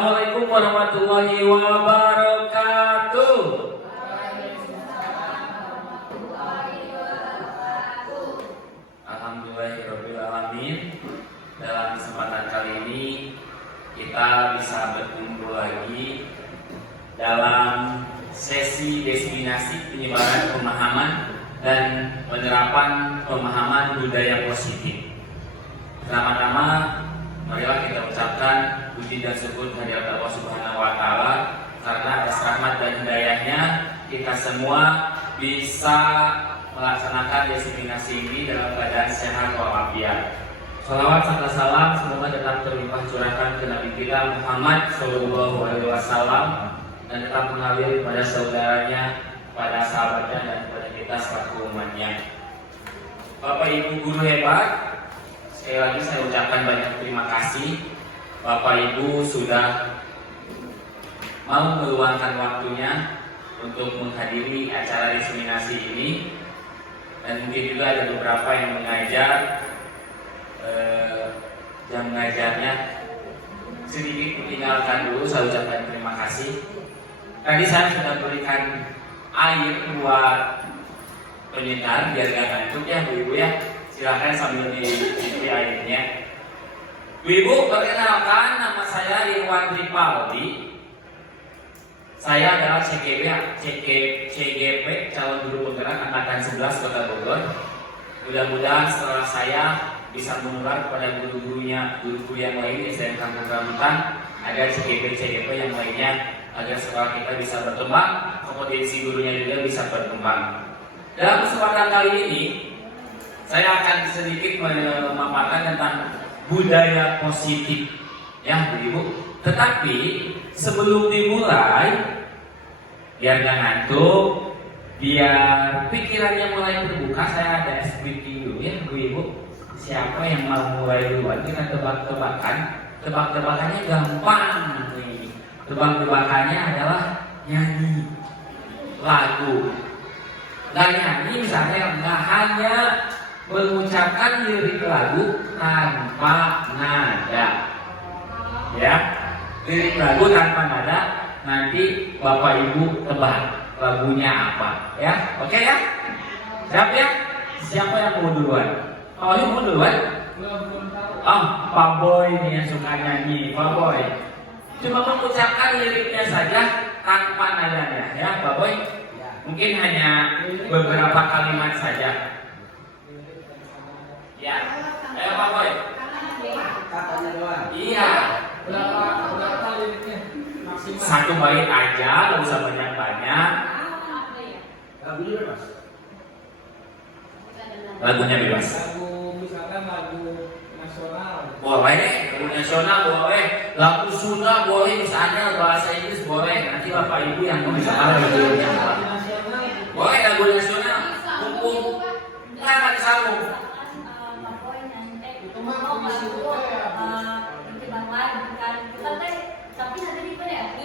Assalamualaikum warahmatullahi wabarakatuh. Alhamdulillahirabbil alamin. Dalam kesempatan kali ini kita bisa berkumpul lagi dalam sesi destinasi penyebaran pemahaman dan penerapan pemahaman budaya positif. Pertama-tama marilah kita ucapkan puji dan syukur kehadirat Allah Subhanahu wa taala karena atas rahmat dan hidayahnya kita semua bisa melaksanakan destinasi ini dalam keadaan sehat walafiat. Salawat serta salam semoga tetap terlimpah curahkan ke Nabi kita Muhammad Shallallahu Alaihi Wasallam dan tetap mengalir kepada saudaranya, pada sahabatnya dan kepada kita selaku umatnya. Bapak Ibu guru hebat, sekali lagi saya ucapkan banyak terima kasih. Bapak Ibu sudah mau meluangkan waktunya untuk menghadiri acara diseminasi ini. Dan mungkin juga ada beberapa yang mengajar, yang mengajarnya sedikit ditinggalkan dulu. Saya ucapkan terima kasih. Tadi saya sudah berikan air buat penyetar biar gak ngantuk ya Bu Ibu ya. Silahkan sambil diisi airnya. Ibu, perkenalkan nama saya Irwan Ripaldi. Saya adalah CGP calon guru penggerak angkatan 11 Kota Bogor. Mudah-mudahan setelah saya bisa menular kepada guru-gurunya, guru-guru yang lain di SDN Kampung Rambutan, ada CGP yang lainnya agar sekolah kita bisa berkembang, kompetensi gurunya juga bisa berkembang. Dalam kesempatan kali ini saya akan sedikit memaparkan tentang budaya positif, ya Bu Ibu. Tetapi sebelum dimulai, biar gak ngantuk, biar pikirannya mulai terbuka, saya ada SPP dulu ya Bu Ibu. Siapa yang mau mulai duluan? Kita tebak-tebakan. Tebak-tebakannya gampang nih. Tebak-tebakannya adalah nyanyi lagu. Gak nyanyi misalnya, nggak hanya mengucapkan lirik lagu tanpa nada, ya, lirik lagu tanpa nada. Nanti Bapak Ibu tebak lagunya apa, ya, oke ya? Siap ya? Siapa yang mau duluan? Oh, you mau duluan? Oh, Pak Boy nih yang suka nyanyi, Pak Boy. Cuma mengucapkan liriknya saja tanpa nadanya, ya, Pak Boy. Mungkin hanya beberapa kalimat saja. Ya, ayo Pak Boy. Katanya doang. Iya. Berapa liriknya? Maksimal. Satu bait aja, nggak usah banyak-banyak. Lagunya bebas. Lagunya bebas. Lagu misalkan lagu nasional. Boleh, lagu nasional boleh. Lagu Sunda boleh, misalnya bahasa Inggris boleh. Nanti Bapak Ibu yang bisa lagunya. Boleh lagu nasional. Mumpung nggak ada sambung.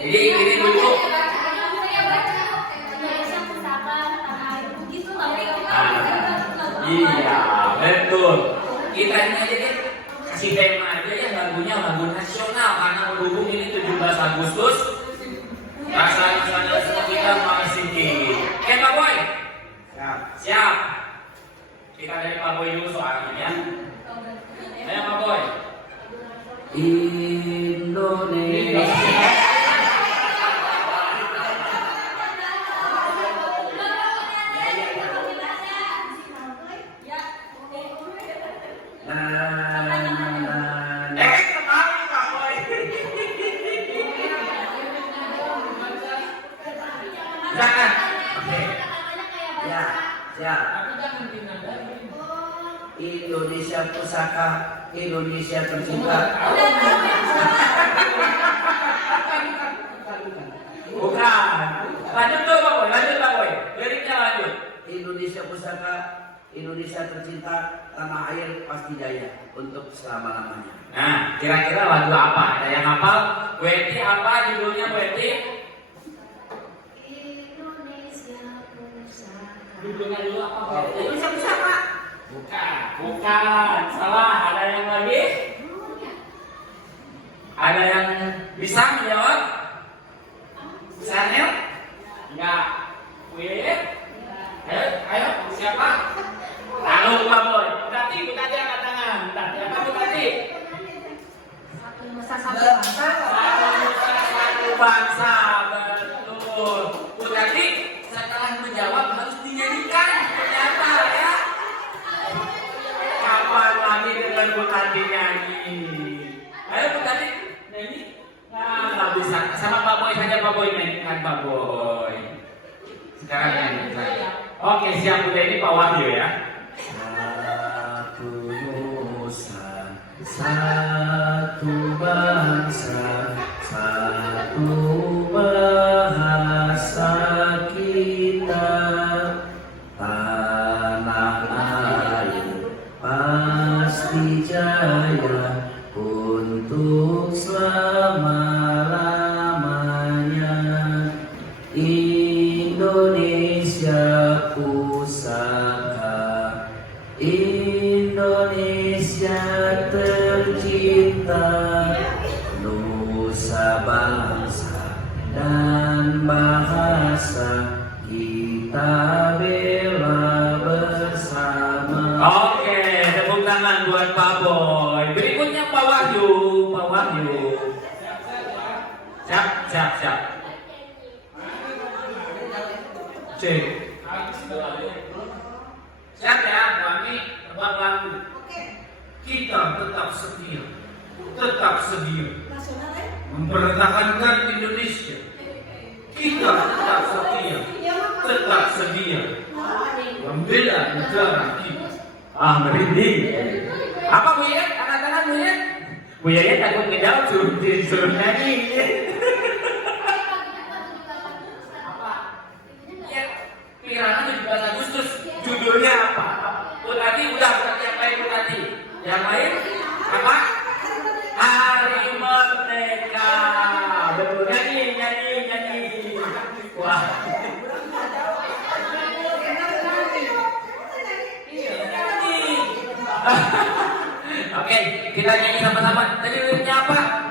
Ini dulu. Iya, betul. Kita ini aja deh kasih tema aja ya, lagunya lagu nasional karena berhubung ini 17 Agustus. Rasa nasionalisme kita masih tinggi. Oke Pak Boy? Siap. Siap. Kita dari Pak Boy dulu soalnya ya. Ayo Pak Boy. Indonesia. Jangan. Oke. Ya, siap. Indonesia pusaka, Indonesia tercinta. Bukan. Lanjut tuh Pak Boy, lanjut Pak Boy. Liriknya lanjut. Indonesia pusaka, Indonesia tercinta, tanah air pasti jaya untuk selama-lamanya. Nah, kira-kira lagu apa? Ada yang hafal? Weti apa judulnya Weti? Judulnya dulu apa? Indonesia pusaka. Bukan, salah. Ada yang lagi? Ada yang Bisa menjawab? Sanel? Enggak. Wih? Ayo, siapa? Lalu Pak Boy. Butati angkat tangan. Butati apa Butati? Satu nusa satu bangsa. Satu bangsa, betul. Butati setelah menjawab harus dinyanyikan. Ternyata ya. Kapan lagi dengan Butati nyanyi? Ayo Butati nyanyi. Nah, nggak bisa. Sama Pak Boy saja, Pak Boy nyanyikan Pak Boy. Sekarang nyanyi saja. Oke, siap. Udah ini Pak Wahyu ya. Satu nusa, satu bangsa, satu bahasa kita, tanah air pasti jaya untuk selama-lamanya. Indonesia pusaka, Indonesia tercinta, nusa bangsa dan bahasa kita bela bersama. Oke, tepuk tangan buat Pak Boy. Berikutnya Pak Wahyu, Pak Wahyu. Siap. Cek. Siap ya, kami tebak lagu. Kita tetap sedia mempertahankan Indonesia. Kita tetap sedia membela negara kita. Merinding. Apa Bu Yayat? Angkat-angkat Bu Yayat. Bu Yayat takut ngejawab suruh nyanyi. Pirangan 17 Agustus. Judulnya apa? Butati udah berarti yang lain Butati. Yang lain apa? Hari Merdeka. Betul, nyanyi. Wah. Oke, kita nyanyi sama-sama. Tadi liriknya apa?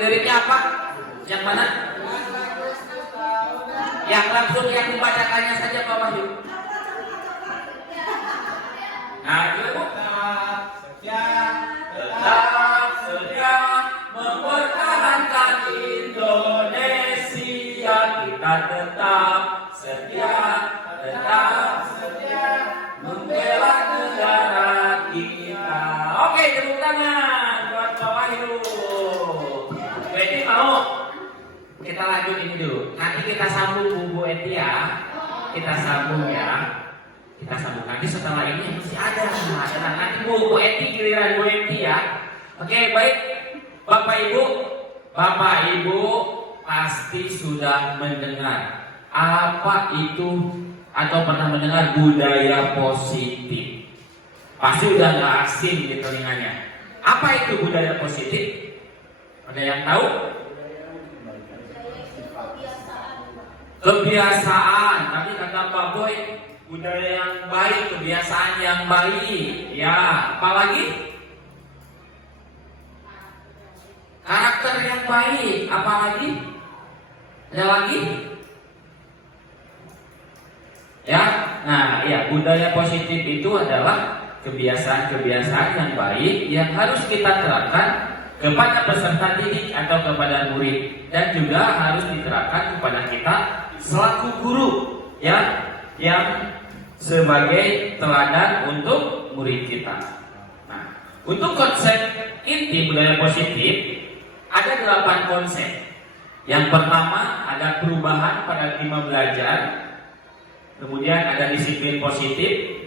Liriknya apa? Yang mana? Yang langsung yang membacakannya saja Pak Wahyu. Nah, tetap sedia mempertahankan Indonesia. Kita tetap sedia membela negara kita. Oke, tepuk tangan buat Pak Wahyu. Jadi mau kita lanjut ini dulu. Nanti kita sambung Bu Eti ya. Kita sambung ya. Nanti setelah ini masih ada. Nanti Bu Eti giliran Bu Eti ya. Oke, baik. Bapak Ibu pasti sudah mendengar apa itu atau pernah mendengar budaya positif. Pasti udah nggak asing di telinganya. Apa itu budaya positif? Ada yang tahu? Kebiasaan. Tadi kata Pak Boy, budaya yang baik, kebiasaan yang baik. Ya, apa lagi? Karakter yang baik. Apa lagi? Ada lagi? Ya, nah, ya, budaya positif itu adalah kebiasaan-kebiasaan yang baik yang harus kita terapkan kepada peserta didik atau kepada murid, dan juga harus diterapkan kepada kita selaku guru ya, yang sebagai teladan untuk murid kita. Nah, untuk konsep inti budaya positif ada 8 konsep. Yang pertama ada perubahan paradigma belajar, kemudian ada disiplin positif,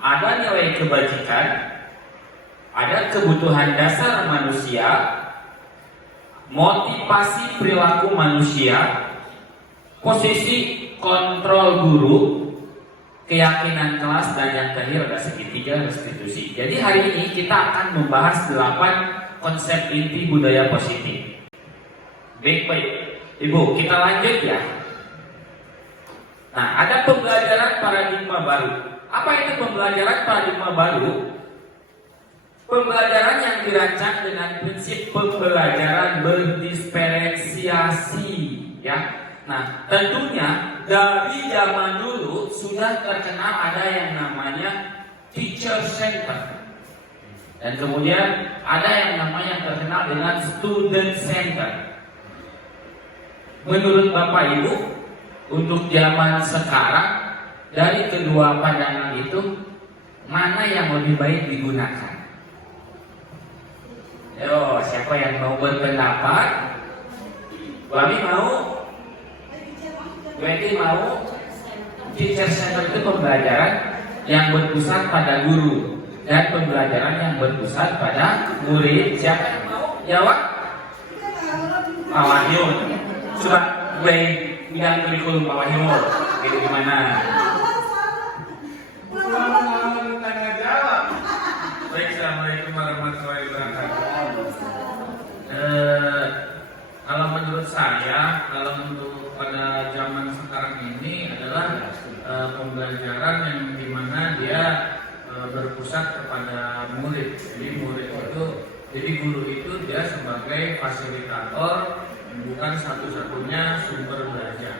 ada nilai kebajikan, ada kebutuhan dasar manusia, motivasi perilaku manusia, posisi kontrol guru, keyakinan kelas, dan yang terakhir ada segitiga restitusi. Jadi hari ini kita akan membahas 8 konsep inti budaya positif. Baik, Ibu, kita lanjut ya. Nah, ada pembelajaran paradigma baru. Apa itu pembelajaran paradigma baru? Pembelajaran yang dirancang dengan prinsip pembelajaran berdiferensiasi, ya. Nah, tentunya dari zaman dulu sudah terkenal ada yang namanya teacher center. Dan kemudian ada yang namanya terkenal dengan student center. Menurut Bapak Ibu, untuk zaman sekarang dari kedua pandangan itu mana yang lebih baik digunakan? Yo, siapa yang mau berpendapat? Babi mau? Wendy mau? Teacher center itu pembelajaran yang berpusat pada guru dan pembelajaran yang berpusat pada murid. Siapa yang mau jawab? Pak Wahyu. Coba gue bidang kurikulum Pak Wahyu. Itu gimana? Tanya jawab. Baik, assalamualaikum warahmatullahi wabarakatuh. Kalau menurut saya, kalau untuk pada zaman sekarang ini adalah pembelajaran yang dimana dia berpusat kepada murid. Jadi murid itu, jadi guru itu dia sebagai fasilitator, bukan satu-satunya sumber belajar.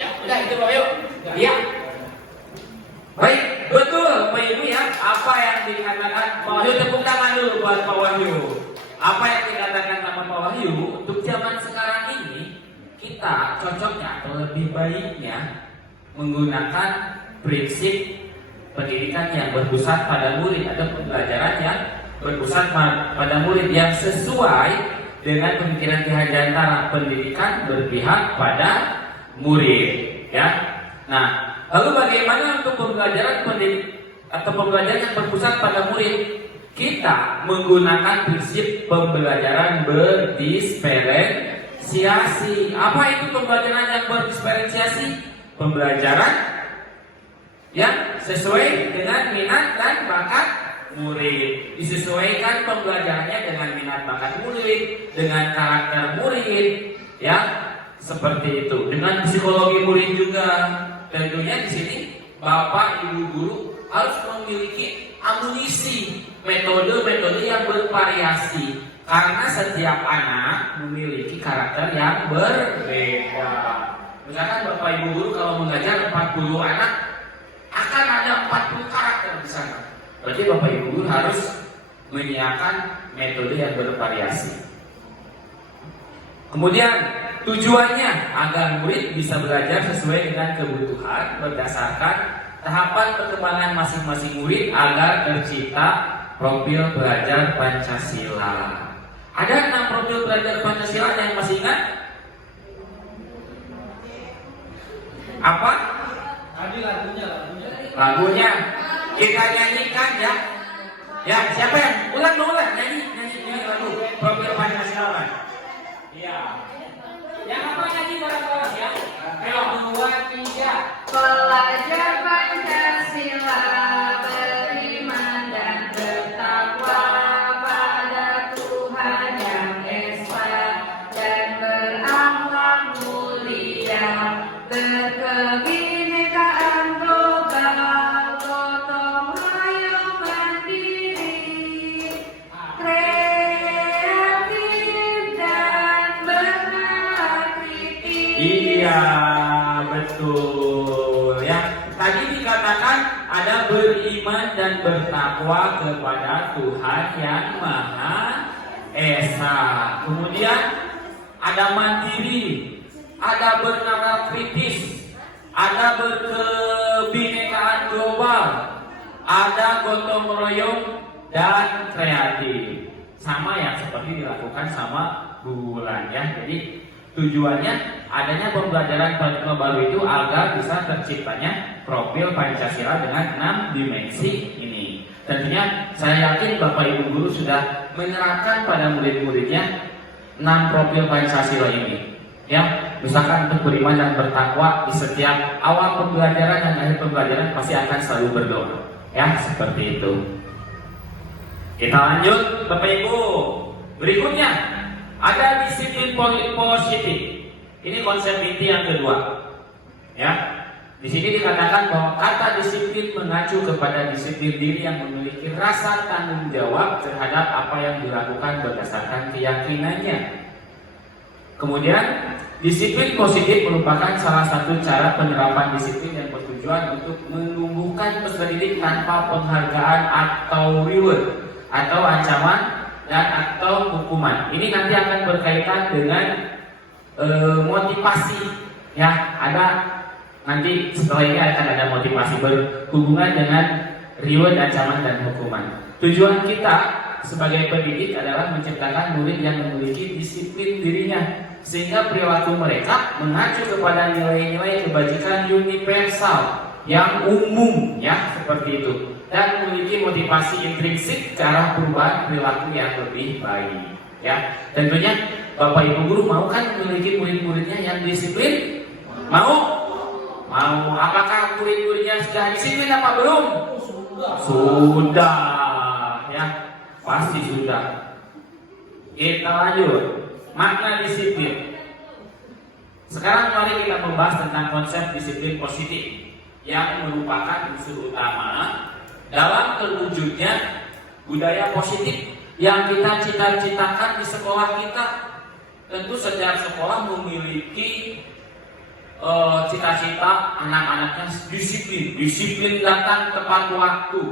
Ya, udah itu Pak Wahyu. Iya. Baik, betul Bapak Ibu ya. Apa yang dikatakan Pak Wahyu, tepuk tangan dulu buat Pak Wahyu. Apa yang dikatakan sama Pak Wahyu, untuk zaman sekarang ini kita cocoknya atau lebih baiknya menggunakan prinsip pendidikan yang berpusat pada murid atau pembelajaran yang berpusat pada murid yang sesuai dengan pemikiran Ki Haji Antara, pendidikan berpihak pada murid, ya. Nah, lalu bagaimana untuk pembelajaran atau pembelajaran yang berpusat pada murid? Kita menggunakan prinsip pembelajaran berdiferensiasi. Apa itu pembelajaran yang berdiferensiasi? Pembelajaran yang sesuai dengan minat dan bakat murid. Disesuaikan pembelajarannya dengan minat bakat murid, dengan karakter murid, ya, seperti itu. Dengan psikologi murid juga. Tentunya di sini Bapak Ibu guru harus memiliki amunisi metode-metode yang bervariasi karena setiap anak memiliki karakter yang berbeda. Misalkan Bapak Ibu guru kalau mengajar 40 anak akan ada 40 karakter di sana. Berarti Bapak Ibu guru harus menyiapkan metode yang bervariasi. Kemudian tujuannya agar murid bisa belajar sesuai dengan kebutuhan berdasarkan tahapan perkembangan masing-masing murid agar tercipta profil belajar Pancasila. Ada 6 profil belajar Pancasila yang masih ingat? Apa? Tadi lagunya. Lagunya kita nyanyikan ya. Ya, siapa yang ulang nyanyi lagu profil Pancasila. Iya. Yang apa nyanyi bareng-bareng ya? Ayo 2, 3. Pelajar Pancasila beriman dan bertakwa pada Tuhan yang esa dan berakhlak mulia, berkebinekaan global, gotong royong mandiri, kreatif dan bernalar kritis. Iya, betul ya. Tadi dikatakan ada beriman dan bertakwa kepada Tuhan yang Maha Esa. Kemudian ada mandiri, ada bernalar kritis, ada berkebinekaan global, ada gotong royong dan kreatif. Sama ya seperti dilakukan sama Bulan ya. Jadi tujuannya adanya pembelajaran Pancasila baru itu agar bisa terciptanya profil Pancasila dengan 6 dimensi ini. Tentunya saya yakin Bapak Ibu guru sudah menerapkan pada murid-muridnya 6 profil Pancasila ini. Ya, misalkan untuk beriman dan bertakwa di setiap awal pembelajaran dan akhir pembelajaran pasti akan selalu berdoa. Ya, seperti itu. Kita lanjut Bapak Ibu. Berikutnya ada disiplin positif. Ini konsep inti yang kedua. Ya. Di sini dikatakan bahwa kata disiplin mengacu kepada disiplin diri yang memiliki rasa tanggung jawab terhadap apa yang dilakukan berdasarkan keyakinannya. Kemudian, disiplin positif merupakan salah satu cara penerapan disiplin yang bertujuan untuk menumbuhkan peserta didik tanpa penghargaan atau reward atau ancaman dan atau hukuman. Ini nanti akan berkaitan dengan motivasi, ya. Ada nanti setelah ini akan ada motivasi berhubungan dengan reward, ancaman dan hukuman. Tujuan kita sebagai pendidik adalah menciptakan murid yang memiliki disiplin dirinya, sehingga perilaku mereka mengacu kepada nilai-nilai kebajikan universal yang umum, ya, seperti itu, dan memiliki motivasi intrinsik ke arah perubahan perilaku yang lebih baik, ya. Tentunya Bapak Ibu guru mau kan memiliki murid-muridnya yang disiplin? Mau? Mau. Apakah murid-muridnya sudah disiplin apa belum? Sudah, ya, pasti sudah. Kita lanjut. Makna disiplin. Sekarang mari kita membahas tentang konsep disiplin positif yang merupakan unsur utama dalam terwujudnya budaya positif yang kita cita-citakan di sekolah kita. Tentu setiap sekolah memiliki cita-cita anak-anaknya disiplin datang tepat waktu,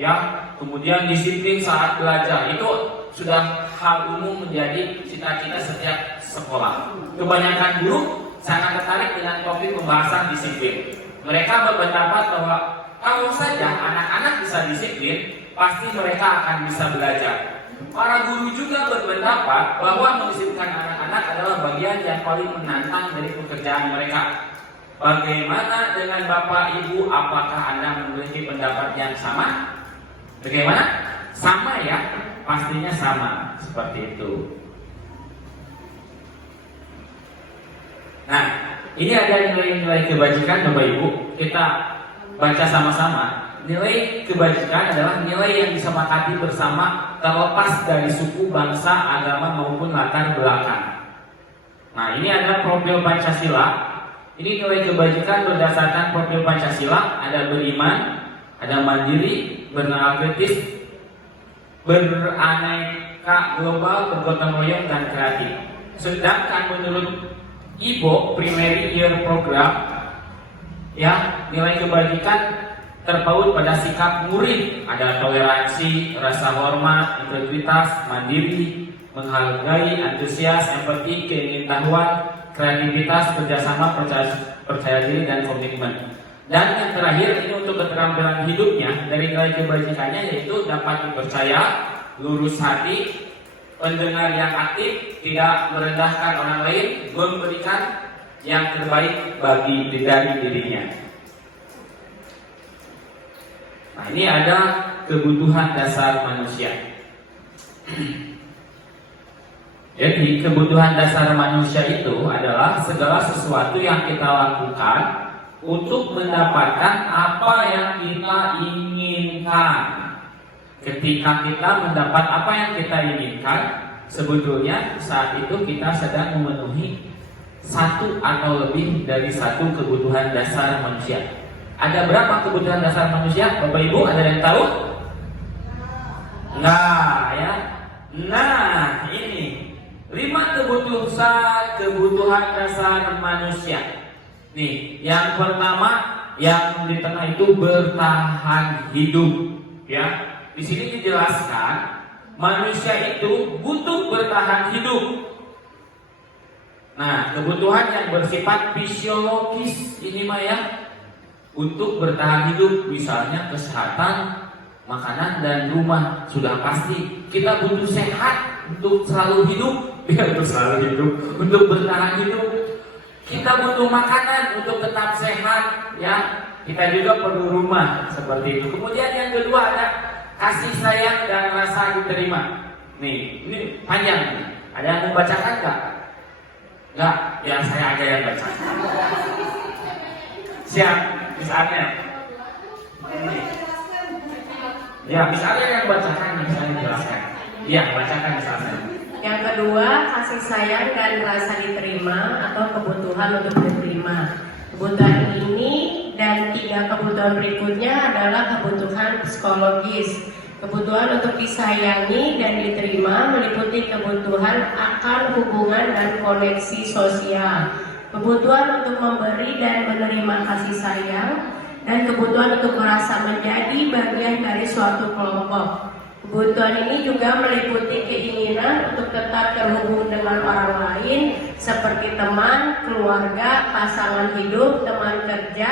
ya. Kemudian disiplin saat belajar, itu sudah hal umum menjadi cita-cita setiap sekolah. Kebanyakan guru sangat tertarik dengan topik pembahasan disiplin. Mereka berpendapat bahwa kalau saja anak-anak bisa disiplin, pasti mereka akan bisa belajar. Para guru juga berpendapat bahwa mendisiplinkan anak-anak adalah bagian yang paling menantang dari pekerjaan mereka. Bagaimana dengan Bapak Ibu? Apakah Anda memiliki pendapat yang sama? Bagaimana? Sama, ya? Pastinya sama, seperti itu. Nah, ini ada nilai-nilai kebajikan Bapak Ibu. Kita baca sama-sama. Nilai kebajikan adalah nilai yang disepakati bersama terlepas dari suku, bangsa, agama maupun latar belakang. Nah, ini ada profil Pancasila. Ini nilai kebajikan berdasarkan profil Pancasila. Ada beriman, ada mandiri, bernalar kritis, beraneka global, bergotong royong dan kreatif. Sedangkan menurut IBO Primary Year Program, ya, nilai kebajikan terpaut pada sikap murid, ada toleransi, rasa hormat, integritas, mandiri, menghargai, antusias, empati, keingintahuan, kreativitas, kerjasama, percaya diri dan komitmen. Dan yang terakhir ini untuk keterampilan hidupnya, dari nilai kebajikannya yaitu dapat dipercaya, lurus hati, pendengar yang aktif, tidak merendahkan orang lain, memberikan yang terbaik bagi dari dirinya. Nah, ini ada kebutuhan dasar manusia. Jadi kebutuhan dasar manusia itu adalah segala sesuatu yang kita lakukan untuk mendapatkan apa yang kita inginkan. Ketika kita mendapat apa yang kita inginkan, sebetulnya saat itu kita sedang memenuhi satu atau lebih dari satu kebutuhan dasar manusia. Ada berapa kebutuhan dasar manusia? Bapak Ibu ada yang tahu? Nah, ya. Nah, ini 5 kebutuhan dasar manusia. Nih, yang pertama yang di tengah itu bertahan hidup, ya. Di sini dijelaskan manusia itu butuh bertahan hidup. Nah, kebutuhan yang bersifat fisiologis ini mah ya, untuk bertahan hidup, misalnya kesehatan, makanan dan rumah sudah pasti. Kita butuh sehat untuk selalu hidup, ya, untuk selalu hidup, untuk bertahan hidup. Kita butuh makanan untuk tetap sehat, ya. Kita juga perlu rumah seperti itu. Kemudian yang kedua ada kasih sayang dan rasa diterima. Nih, ini panjang nih. Ada yang membacakan nggak? Nggak, ya saya aja yang baca. Siap, misalnya. Ya, misalnya yang bacakan, misalnya jelaskan. Iya, bacakan misalnya. Yang kedua, kasih sayang dan rasa diterima atau kebutuhan untuk diterima. Kebutuhan ini dan 3 kebutuhan berikutnya adalah kebutuhan psikologis. Kebutuhan untuk disayangi dan diterima meliputi kebutuhan akan hubungan dan koneksi sosial, kebutuhan untuk memberi dan menerima kasih sayang, dan kebutuhan untuk merasa menjadi bagian dari suatu kelompok. Kebutuhan ini juga meliputi keinginan untuk tetap terhubung dengan orang lain seperti teman, keluarga, pasangan hidup, teman kerja,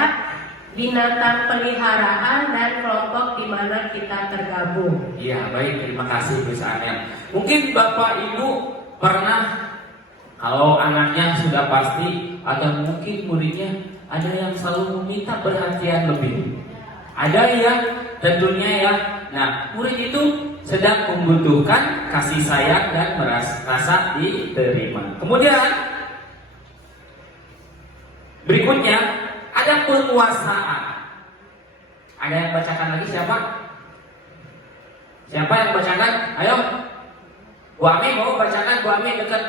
binatang peliharaan, dan kelompok di mana kita tergabung. Iya, baik, terima kasih Bu Sanel. Mungkin Bapak Ibu pernah, kalau anaknya sudah pasti atau mungkin muridnya ada yang selalu meminta perhatian lebih. Ada ya, tentunya ya. Nah, murid itu sedang membutuhkan kasih sayang dan merasa diterima. Kemudian berikutnya ada penguasaan. Ada yang bacakan lagi siapa? Siapa yang bacakan? Ayo. Bu Ami mau bacakan, Bu Ami dekat.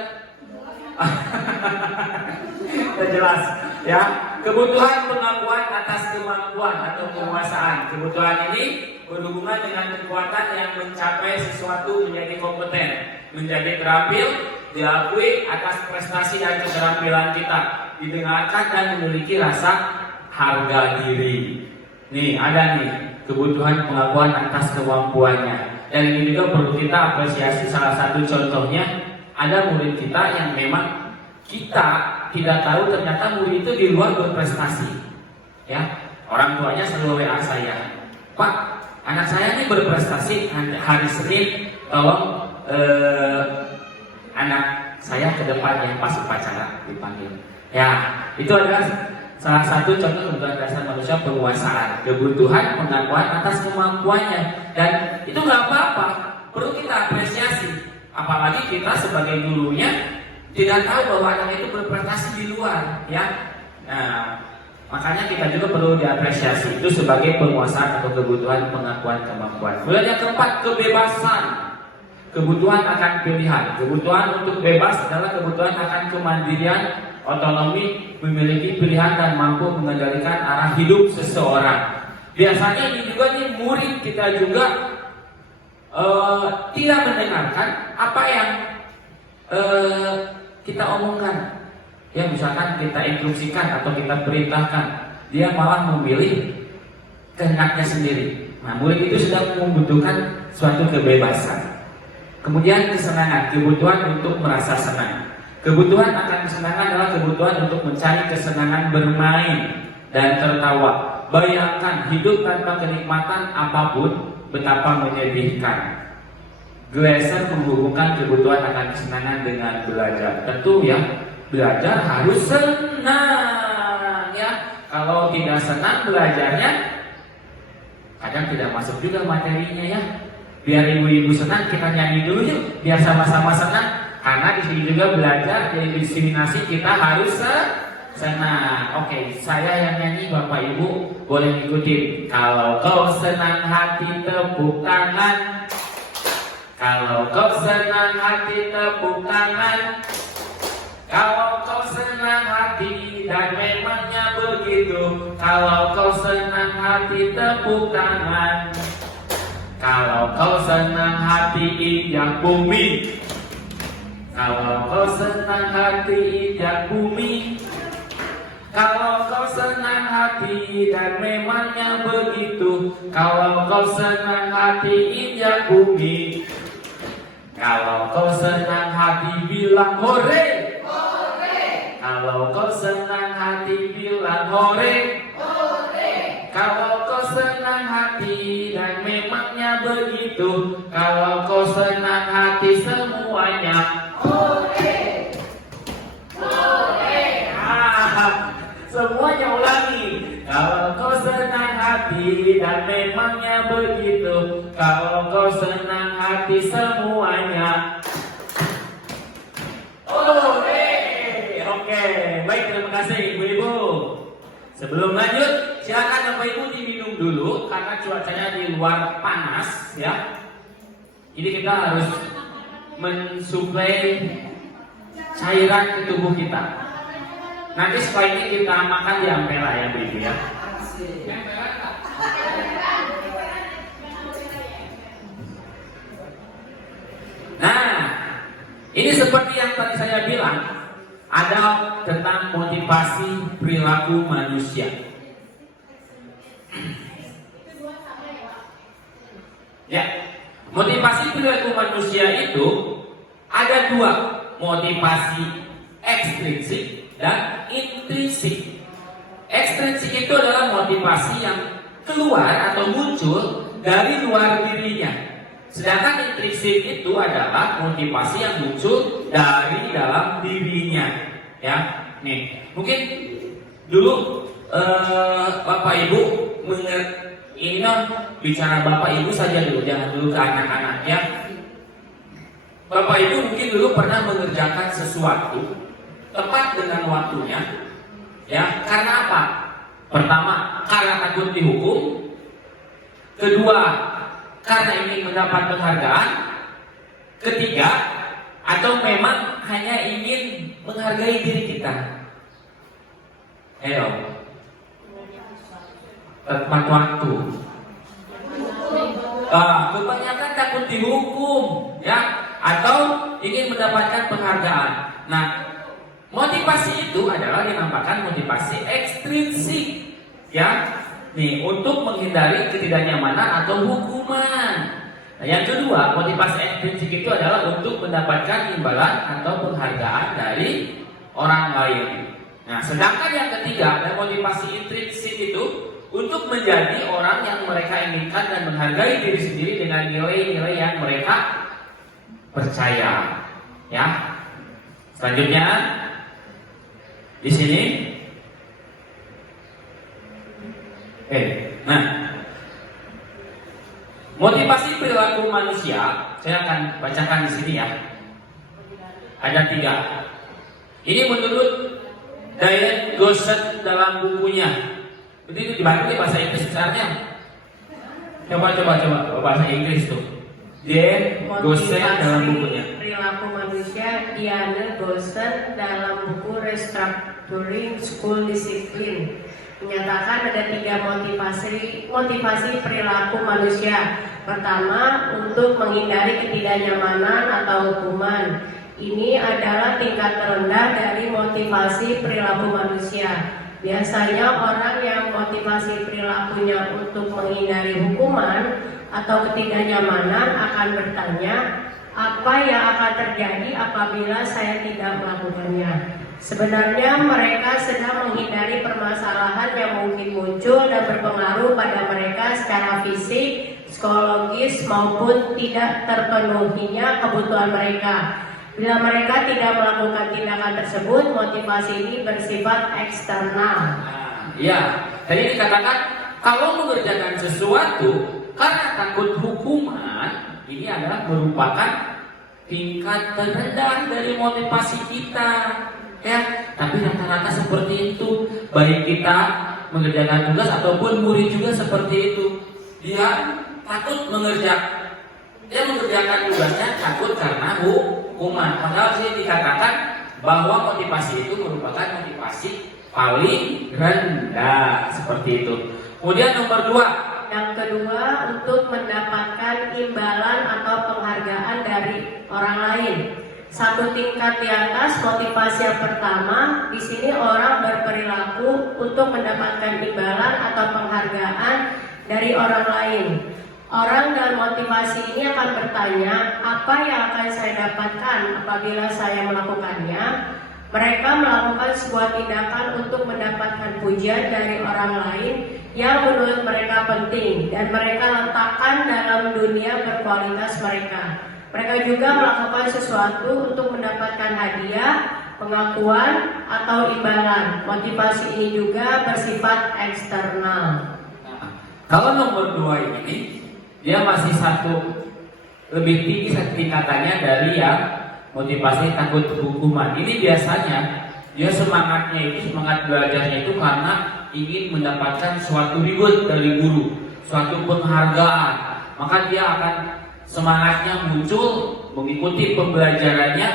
Sudah jelas ya. Kebutuhan pengakuan atas kemampuan atau penguasaan. Kebutuhan ini berhubungan dengan kekuatan yang mencapai sesuatu menjadi kompeten, menjadi terampil, diakui atas prestasi dan keterampilan kita, didengarkan dan memiliki rasa harga diri. Nih ada nih kebutuhan pengakuan atas kemampuannya. Dan ini juga perlu kita apresiasi. Salah satu contohnya, ada murid kita yang memang kita tidak tahu ternyata murid itu di luar berprestasi. Ya, orang tuanya selalu WA saya, Pak, anak saya ini berprestasi. Hari Senin tolong anak saya ke depan yang pas upacara dipanggil. Ya, itu adalah salah satu contoh kebutuhan dasar manusia, penguasaan, kebutuhan pengakuan atas kemampuannya. Dan itu nggak apa-apa, perlu kita apresiasi. Apalagi kita sebagai gurunya tidak tahu bahwa anak itu berprestasi di luar, ya. Nah, makanya kita juga perlu diapresiasi itu sebagai penguasaan atau kebutuhan pengakuan kemampuan. Kemudian yang keempat, kebebasan. Kebutuhan akan pilihan. Kebutuhan untuk bebas adalah kebutuhan akan kemandirian, otonomi, memiliki pilihan dan mampu mengendalikan arah hidup seseorang. Biasanya ini juga nih murid kita juga tidak mendengarkan apa yang kita omongkan. Ya, misalkan kita instruksikan atau kita perintahkan, dia malah memilih kehendaknya sendiri. Nah, murid itu sedang membutuhkan suatu kebebasan. Kemudian kesenangan, kebutuhan untuk merasa senang. Kebutuhan akan kesenangan adalah kebutuhan untuk mencari kesenangan bermain dan tertawa. Bayangkan hidup tanpa kenikmatan apapun betapa menyedihkan. Glasser menghubungkan kebutuhan akan kesenangan dengan belajar. Tentu ya, belajar harus senang ya. Kalau tidak senang belajarnya, kadang tidak masuk juga materinya ya. Biar ibu-ibu senang, kita nyanyi dulu yuk, biar sama-sama senang. Karena di sini juga belajar dari diskriminasi, kita harus senang. Oke, saya yang nyanyi, Bapak Ibu boleh ikutin. Kalau kau senang hati tepuk tangan. Kalau kau senang hati tepuk tangan. Kalau kau senang hati dan memangnya begitu. Kalau kau senang hati tepuk tangan. Kalau kau senang hati injak bumi. Kalau kau senang hati injak bumi. Kalau kau senang hati dan memangnya begitu. Kalau kau senang hati injak bumi. Kalau kau senang hati bilang hore. Hore. Kalau kau senang hati bilang hore. Hore. Kalau kau senang hati dan memangnya begitu. Kalau kau senang hati semuanya. Hore. Hore. Semuanya ulangi. Kalau kau senang hati dan memangnya begitu. Kalau kau senang hati semuanya. Oke, baik, terima kasih ibu-ibu. Sebelum lanjut, silakan Bapak Ibu diminum dulu karena cuacanya di luar panas ya. Jadi kita harus mensuplai cairan ke tubuh kita. Nanti setelah ini kita makan di Ampera ya Bu Ibu ya. Nah, ini seperti yang tadi saya bilang, ada tentang motivasi perilaku manusia. Ya, motivasi perilaku manusia itu ada dua, motivasi ekstrinsik dan intrinsik. Ekstrinsik itu adalah motivasi yang keluar atau muncul dari luar dirinya. Sedangkan intrinsik itu adalah motivasi yang muncul dari dalam dirinya. Ya, nih, mungkin dulu Bapak Ibu ini bicara Bapak Ibu saja dulu, jangan dulu ke anak-anak ya. Bapak Ibu mungkin dulu pernah mengerjakan sesuatu tepat dengan waktunya, ya. Karena apa? Pertama, karena takut dihukum. Kedua, karena ingin mendapat penghargaan. Ketiga, atau memang hanya ingin menghargai diri kita. Ayo, tepat waktu. Kebanyakan takut dihukum, ya, atau ingin mendapatkan penghargaan. Nah, motivasi itu adalah dinamakan motivasi ekstrinsik, ya, nih, untuk menghindari ketidaknyamanan atau hukuman. Nah, yang kedua, motivasi ekstrinsik itu adalah untuk mendapatkan imbalan atau penghargaan dari orang lain. Nah, sedangkan yang ketiga, ada motivasi intrinsik itu untuk menjadi orang yang mereka inginkan dan menghargai diri sendiri dengan nilai-nilai yang mereka percaya. Ya. Selanjutnya di sini. Nah, motivasi perilaku manusia saya akan bacakan di sini ya. Ada 3. Ini menurut Diane Gosset dalam bukunya. Itu dibantu bahasa Inggris besarnya. Coba bahasa Inggris tuh. Diane Gosset dalam bukunya. Perilaku manusia, Diane Gosset dalam buku Restructuring School Discipline menyatakan ada 3 motivasi perilaku manusia. Pertama, untuk menghindari ketidaknyamanan atau hukuman. Ini adalah tingkat terendah dari motivasi perilaku manusia. Biasanya orang yang motivasi perilakunya untuk menghindari hukuman atau ketidaknyamanan akan bertanya, apa yang akan terjadi apabila saya tidak melakukannya? Sebenarnya mereka sedang menghindari permasalahan yang mungkin muncul dan berpengaruh pada mereka secara fisik, psikologis maupun tidak terpenuhinya kebutuhan mereka. Bila mereka tidak melakukan tindakan tersebut, motivasi ini bersifat eksternal. Ya, tadi dikatakan kalau mengerjakan sesuatu karena takut hukuman, ini adalah merupakan tingkat terendah dari motivasi kita. Ya, tapi rata-rata seperti itu. Baik kita mengerjakan tugas ataupun murid juga seperti itu. Dia takut mengerjakan tugasnya takut karena hukuman. Padahal sih dikatakan bahwa motivasi itu merupakan motivasi paling rendah seperti itu. Kemudian nomor 2. Yang kedua, untuk mendapatkan imbalan atau penghargaan dari orang lain. Satu tingkat di atas motivasi yang pertama, di sini orang berperilaku untuk mendapatkan imbalan atau penghargaan dari orang lain. Orang dalam motivasi ini akan bertanya, apa yang akan saya dapatkan apabila saya melakukannya? Mereka melakukan sebuah tindakan untuk mendapatkan pujian dari orang lain yang menurut mereka penting dan mereka letakkan dalam dunia berkualitas mereka. Mereka juga melakukan sesuatu untuk mendapatkan hadiah, pengakuan, atau imbalan. Motivasi ini juga bersifat eksternal. Kalau nomor 2 ini, dia masih lebih tinggi tingkatannya dari yang motivasi takut hukuman. Ini biasanya dia semangat belajarnya itu karena ingin mendapatkan suatu reward dari guru, suatu penghargaan. Maka dia akan semangatnya muncul mengikuti pembelajarannya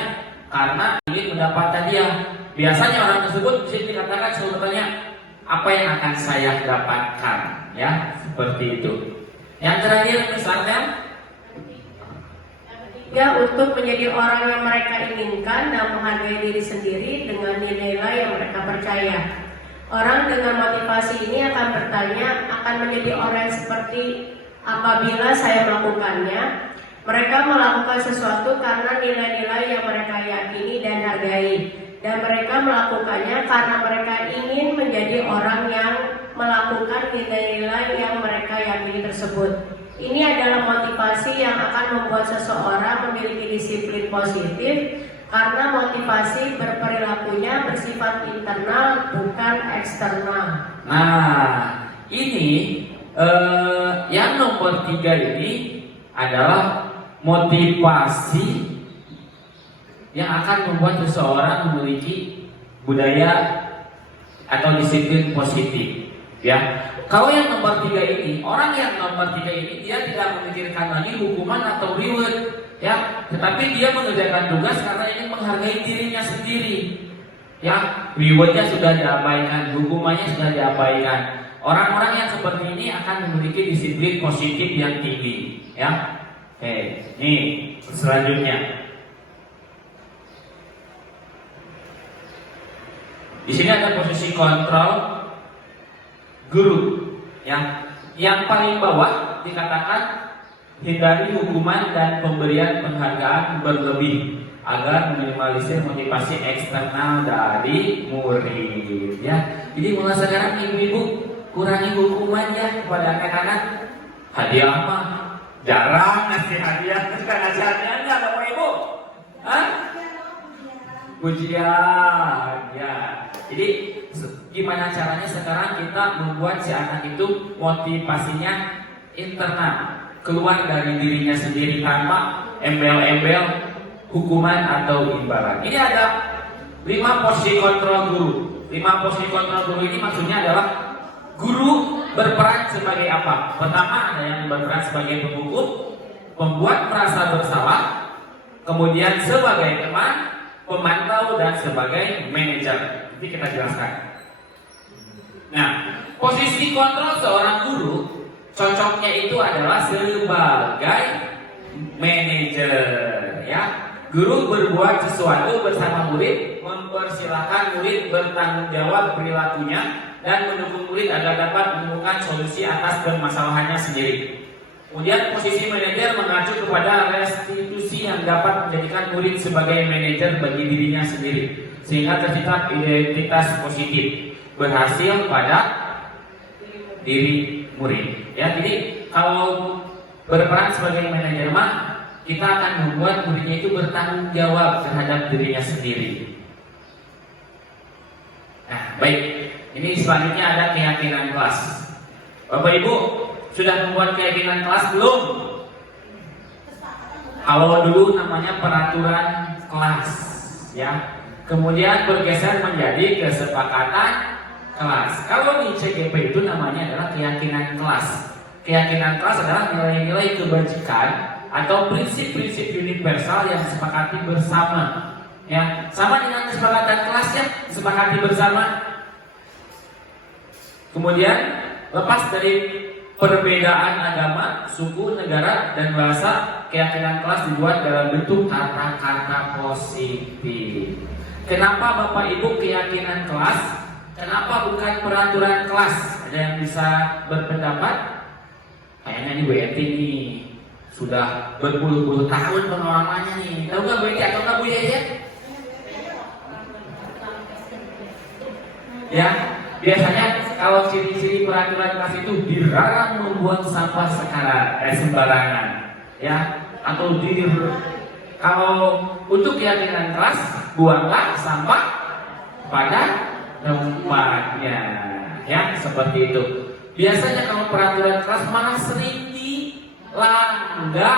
karena ingin mendapatkan dia. Biasanya orang tersebut bisa dikatakan sebetulnya, apa yang akan saya dapatkan, ya, seperti itu. Yang terakhir misalnya, Ya, untuk menjadi orang yang mereka inginkan dan menghargai diri sendiri dengan nilai-nilai yang mereka percaya. Orang dengan motivasi ini akan bertanya, akan menjadi orang seperti apabila saya melakukannya. Mereka melakukan sesuatu karena nilai-nilai yang mereka yakini dan hargai. Dan mereka melakukannya karena mereka ingin menjadi orang yang melakukan nilai-nilai yang mereka yakini tersebut. Ini adalah motivasi yang akan membuat seseorang memiliki disiplin positif karena motivasi berperilakunya bersifat internal bukan eksternal. nah ini yang nomor 3 ini adalah motivasi yang akan membuat seseorang memiliki budaya atau disiplin positif. Ya, kalau yang nomor 3 ini, orang yang nomor 3 ini dia tidak memikirkan lagi hukuman atau reward, ya, tetapi dia mengerjakan tugas karena ingin menghargai dirinya sendiri. Ya, rewardnya sudah diabaikan, hukumannya sudah diabaikan. Orang-orang yang seperti ini akan memiliki disiplin positif yang tinggi. Ya, oke, nih selanjutnya. Di sini ada posisi kontrol guru, yang paling bawah dikatakan hindari hukuman dan pemberian penghargaan berlebih agar meminimalisir motivasi eksternal dari murid. Ya, jadi mulai sekarang ibu-ibu kurangi hukuman ya kepada anak-anak. Hadiah apa? Jarang ngasih hadiah, suka ngasih hadiah enggak Bapak Ibu? Hah? Pujian, ya. Jadi gimana caranya sekarang kita membuat si anak itu motivasinya internal, keluar dari dirinya sendiri tanpa embel-embel hukuman atau imbalan. Ini ada 5 posisi kontrol guru. 5 posisi kontrol guru ini maksudnya adalah guru berperan sebagai apa? Pertama ada yang berperan sebagai penghukum, pembuat merasa bersalah, kemudian sebagai teman, pemantau, dan sebagai manajer. Nanti kita jelaskan. Nah, posisi kontrol seorang guru cocoknya itu adalah sebagai manajer, ya. Guru berbuat sesuatu bersama murid, mempersilahkan murid bertanggung jawab perilakunya dan mendukung murid agar dapat menemukan solusi atas permasalahannya sendiri. Kemudian posisi manajer mengacu kepada restitusi yang dapat menjadikan murid sebagai manajer bagi dirinya sendiri, sehingga tercipta identitas positif berhasil pada diri murid. Ya, jadi kalau berperan sebagai manajer mah kita akan membuat muridnya itu bertanggung jawab terhadap dirinya sendiri. Nah, baik. Ini selanjutnya ada keyakinan kelas. Bapak Ibu sudah membuat keyakinan kelas belum? Kalau dulu namanya peraturan kelas, ya. Kemudian bergeser menjadi kesepakatan kelas. Kalau di CGP itu namanya adalah keyakinan kelas. Keyakinan kelas adalah nilai-nilai kebajikan atau prinsip-prinsip universal yang disepakati bersama. Ya, sama dengan kesepakatan kelas ya, disepakati bersama. Kemudian lepas dari perbedaan agama, suku, negara, dan bahasa, keyakinan kelas dibuat dalam bentuk kata-kata positif. Kenapa Bapak Ibu keyakinan kelas? Kenapa bukan peraturan kelas? Ada yang bisa berpendapat? Kayaknya ini Bu Eti nih sudah berpuluh-puluh tahun pengalamannya nih. Tahu nggak Bu Eti atau nggak Bu Yaya? Ya, biasanya kalau ciri-ciri peraturan kelas itu dilarang membuang sampah sembarangan, ya, atau kalau untuk keyakinan kelas buanglah sampah pada tempatnya, ya, seperti itu. Biasanya kalau peraturan kelas malah sering dilanggar,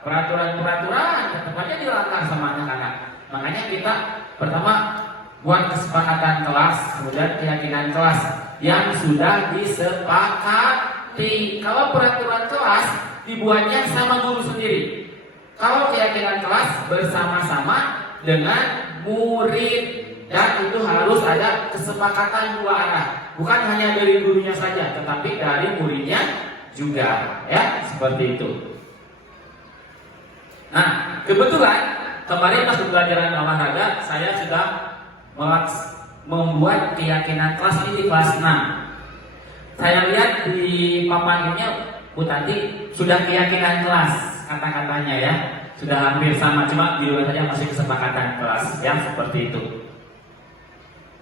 peraturan-peraturan tetapnya dilanggar sama anak-anak. Makanya kita pertama buat kesepakatan kelas, kemudian keyakinan kelas yang sudah disepakati. Kalau peraturan kelas dibuatnya sama guru sendiri. Kalau keyakinan kelas bersama-sama dengan murid, dan itu harus ada kesepakatan dua arah, bukan hanya dari gurunya saja, tetapi dari muridnya juga, ya, seperti itu. Nah, kebetulan kemarin pas pembelajaran olahraga saya sudah membuat keyakinan kelas ini di kelas 6. Saya lihat di papan ini Bu Tati sudah keyakinan kelas kata-katanya ya, sudah hampir sama, cuma di luar saja masih kesepakatan kelas ya, seperti itu.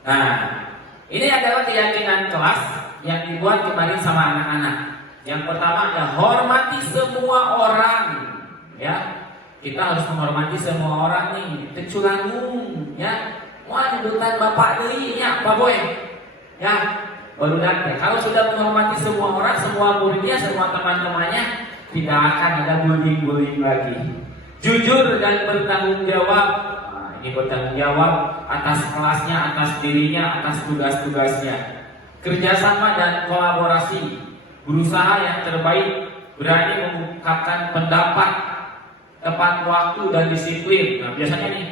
Nah, ini adalah keyakinan kelas yang dibuat kemarin sama anak-anak. Yang pertama adalah hormati semua orang ya. Kita harus menghormati semua orang nih, keculangung ya. Wah, dudutan bapak deui nya, Pak Boy. Ya, baru datang. Kalau sudah menghormati semua orang, semua muridnya, semua teman-temannya, tidak akan ada bullying lagi. Jujur dan bertanggung jawab. Nah, ini bertanggung jawab atas kelasnya, atas dirinya, atas tugas-tugasnya. Kerjasama dan kolaborasi. Berusaha yang terbaik, berani mengungkapkan pendapat, tepat waktu dan disiplin. Nah, biasanya nih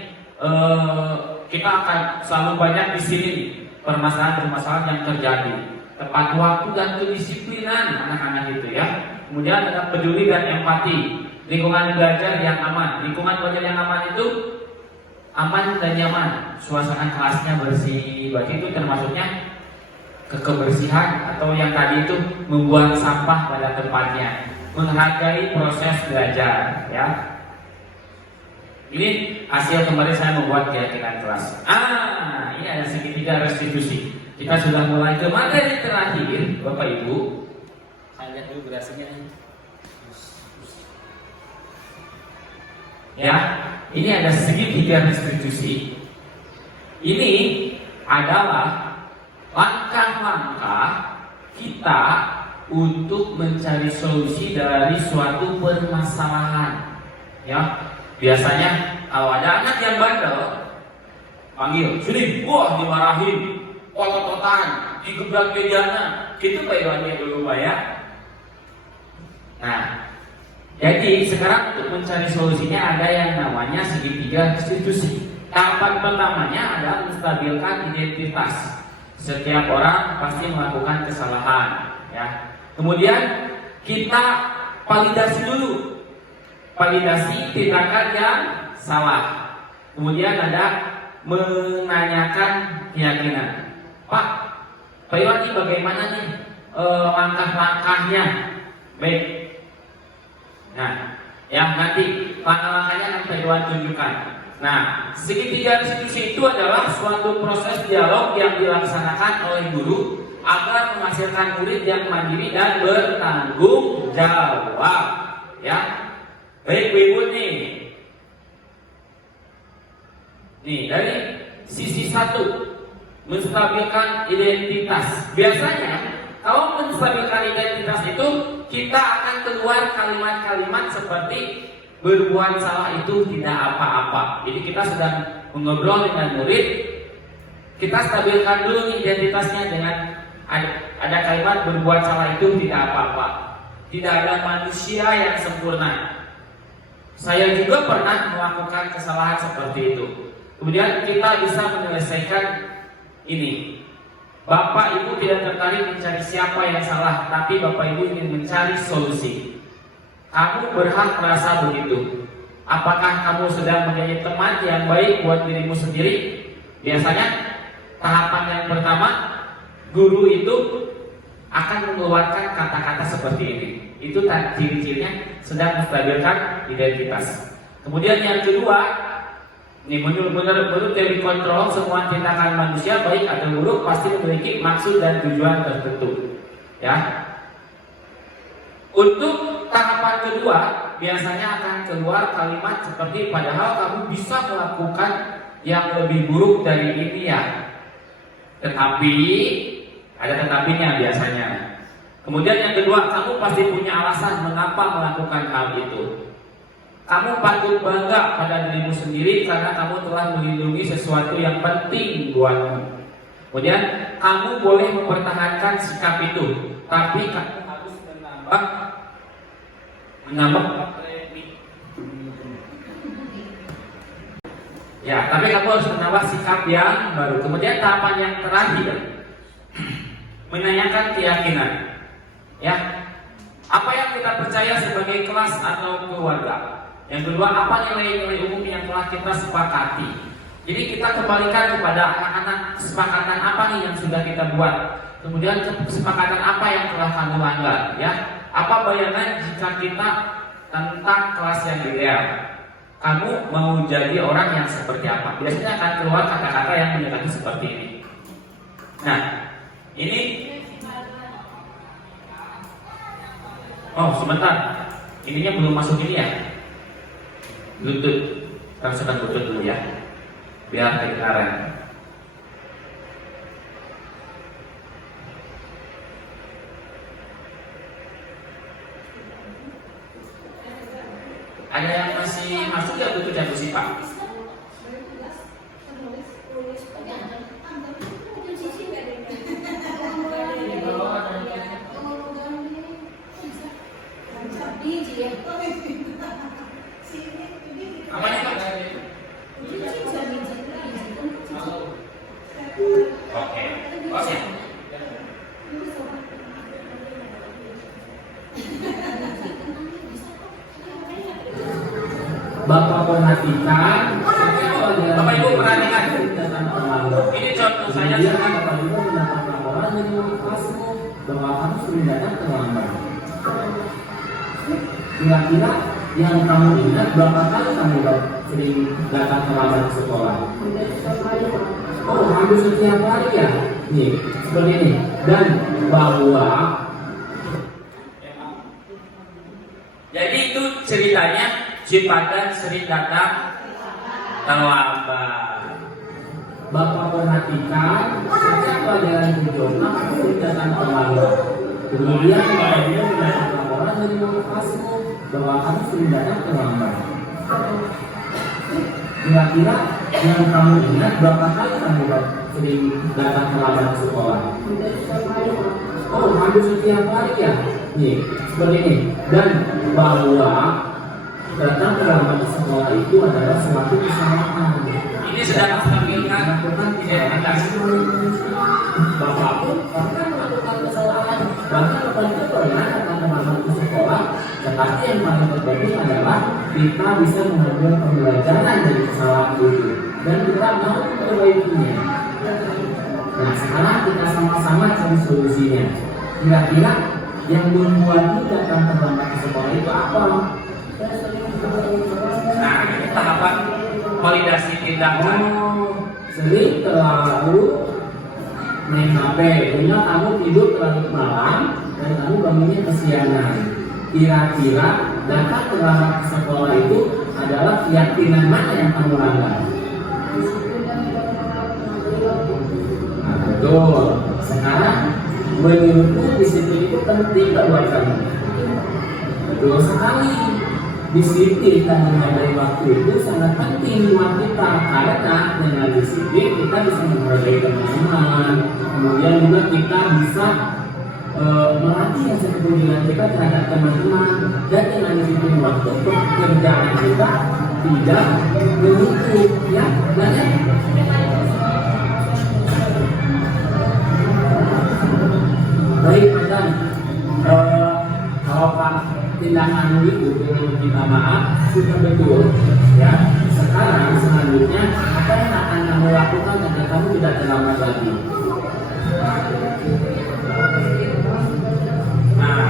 kita akan selalu banyak di sini permasalahan-permasalahan yang terjadi. Tepat waktu dan kedisiplinan anak-anak itu ya. Kemudian ada peduli dan empati, lingkungan belajar yang aman. Lingkungan belajar yang aman itu aman dan nyaman, suasana kelasnya bersih. Berarti itu termasuknya kebersihan atau yang tadi itu membuang sampah pada tempatnya, menghargai proses belajar ya. Ini hasil kemarin saya membuat keyakinan kelas. Ini ada segitiga restitusi. Kita sudah mulai ke materi terakhir, Bapak Ibu. Saya lihat dulu berasanya. Ya, ini ada segitiga restitusi. Ini adalah langkah-langkah kita untuk mencari solusi dari suatu permasalahan. Ya. Biasanya kalau ada anak yang bandel, panggil, sini, wah dimarahin, otot-otan, digebrak mejanya, gitu Pak Iwannya dulu Pak ya. Nah, jadi sekarang untuk mencari solusinya ada yang namanya segitiga restitusi. Tahapan pertamanya adalah menstabilkan identitas. Setiap orang pasti melakukan kesalahan, ya. Kemudian kita validasi dulu. Validasi tindakan yang salah. Kemudian ada menanyakan keyakinan. Pak Iwan, bagaimana nih langkah-langkahnya? Baik. Nah, yang nanti langkah-langkahnya akan Pak Iwan tunjukkan. Nah, segitiga restitusi itu adalah suatu proses dialog yang dilaksanakan oleh guru agar menghasilkan murid yang mandiri dan bertanggung jawab. Ya. Baik, Ibu nih. Nih, dari sisi satu, menstabilkan identitas. Biasanya, kalau menstabilkan identitas itu, kita akan keluar kalimat-kalimat seperti berbuat salah itu tidak apa-apa. Jadi kita sedang mengobrol dengan murid, kita stabilkan dulu nih identitasnya dengan ada kalimat berbuat salah itu tidak apa-apa. Tidak ada manusia yang sempurna. Saya juga pernah melakukan kesalahan seperti itu. Kemudian kita bisa menyelesaikan ini. Bapak Ibu tidak tertarik mencari siapa yang salah, tapi Bapak Ibu ingin mencari solusi. Kamu berhak merasa begitu. Apakah kamu sedang menjadi teman yang baik buat dirimu sendiri? Biasanya tahapan yang pertama, guru itu akan mengeluarkan kata-kata seperti ini. Itu ciri-cirinya sedang menstabilkan identitas. Kemudian yang kedua, ini menurut teori kontrol, semua tindakan manusia baik atau buruk pasti memiliki maksud dan tujuan tertentu. Ya. Untuk tahapan kedua, biasanya akan keluar kalimat seperti padahal kamu bisa melakukan yang lebih buruk dari ini ya. Tetapi ada tetapinya biasanya. Kemudian yang kedua, kamu pasti punya alasan mengapa melakukan hal itu. Kamu patut bangga pada dirimu sendiri karena kamu telah melindungi sesuatu yang penting buatmu. Kemudian kamu boleh mempertahankan sikap itu, tapi kamu harus menambah Ya, tapi kamu harus menambah sikap yang baru. Kemudian tahapan yang terakhir, menanyakan keyakinan. Ya, apa yang kita percaya sebagai kelas atau keluarga. Yang kedua, apa nilai-nilai umum yang telah kita sepakati. Jadi kita kembalikan kepada anak-anak kesepakatan apa nih yang sudah kita buat. Kemudian kesepakatan apa yang telah kamu langgar. Ya, apa bayangan jika kita tentang kelas yang ideal. Kamu mau jadi orang yang seperti apa? Biasanya akan keluar kata-kata yang mendekati seperti ini. Nah, ini. Oh, sebentar. Ininya belum masuk ini ya? Bluetooth. Kita sekarang Bluetooth dulu ya. Biar kedengaran. Ada yang masih masuk ya Bluetooth yang bersifat? Apanya Pak? Oke, bos ya. Bapak perhatikan, Bapak Ibu perhatikan. Ini contoh saya Kemudian sekarang. Bapak Ibu mendapat laporan dari kelasmu bahwa kamu sering datang terlambat. Kira-kira yang kamu ingat berapa kali kamu sering datang terlambat ke sekolah? Oh, hampir setiap hari ya? Nih, seperti ini. Dan bahwa Jadi itu ceritanya Cipadan sering datang terlambat. Bapak perhatikan setiap pelajaran berjumlah kamu sering datang terlambat. Kemudian Bapak Ibu mendapat laporan dari kelasmu bahwa kamu sering datang terlambat. Kira-kira yang kamu ingat berapa kali kamu sering datang terlambat ke sekolah? Oh, hampir setiap hari ya? Nih, seperti ini. Dan bahwa datang terlambat ke sekolah itu adalah suatu kesalahan. Ini sedang menampilkan Melakukan identitas. Bapak pun pernah melakukan kesalahan. Bahkan Bapak itu pernah datang terlambat ke sekolah. Tetapi yang paling terpenting adalah kita bisa mengambil pembelajaran dari kesalahan itu dan kita mau memperbaikinya. Nah, sekarang kita sama-sama cari solusinya. Kira-kira yang membuatmu datang terlambat ke sekolah itu apa? Nah, ini tahapan validasi tindakan. Oh, sering terlalu main HP. Punya kamu tidur terlalu malam dan kamu bangunnya kesiangan. Kira-kira datang terlambat ke sekolah itu adalah keyakinan mana yang kamu langgar? Nah, betul. Sekarang menurutku disiplin itu penting gak buat kamu? Betul sekali. Disiplin dan menghargai waktu itu sangat penting buat kita karena dengan disiplin kita bisa menghargai teman-teman. Kemudian juga kita bisa melatih rasa kepedulian kita terhadap teman-teman dan dengan disiplin waktu pekerjaan kita tidak menutup ya dan ya. Baik dan kalau Pak tindakan itu dengan kita maaf sudah betul ya. Sekarang selanjutnya apa yang akan kamu lakukan agar kamu tidak terlambat lagi? Nah,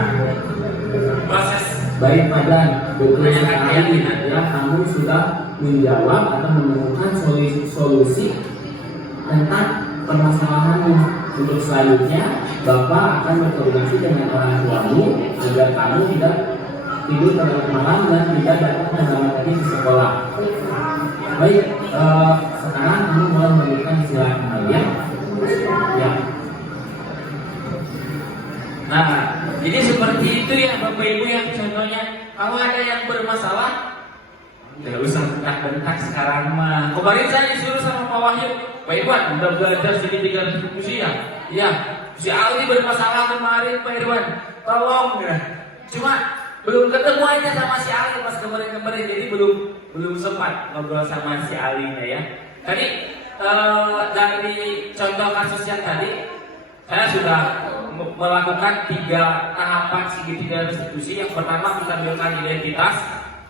proses Baik Padan, betul Menanyakan sekali keyakinan. ya, kamu sudah menjawab atau menemukan solusi tentang permasalahanmu. Untuk selanjutnya, Bapak akan berkoordinasi dengan orang tuamu agar kamu tidak tidur terlalu malam dan tidak datang terlambat lagi ke sekolah. Baik, sekarang kamu mulai memberikan istilah kembalian. Ya. Nah, jadi seperti itu ya Bapak Ibu yang contohnya. Kalau ada yang bermasalah, tidak usah bentak-bentak sekarang mah. Kemarin saya disuruh sama Pak Wahyu, Pak Irwan udah belajar segitiga diskusi ya. Iya, si Aldi bermasalah kemarin Pak Irwan, tolong ya. Cuma belum ketemu aja sama si Aldi pas kemarin-kemarin, jadi belum belum sempat ngobrol sama si Alinya ya. Tadi dari contoh kasus yang tadi, saya sudah melakukan 3 tahapan segitiga restitusi. Yang pertama menstabilkan identitas,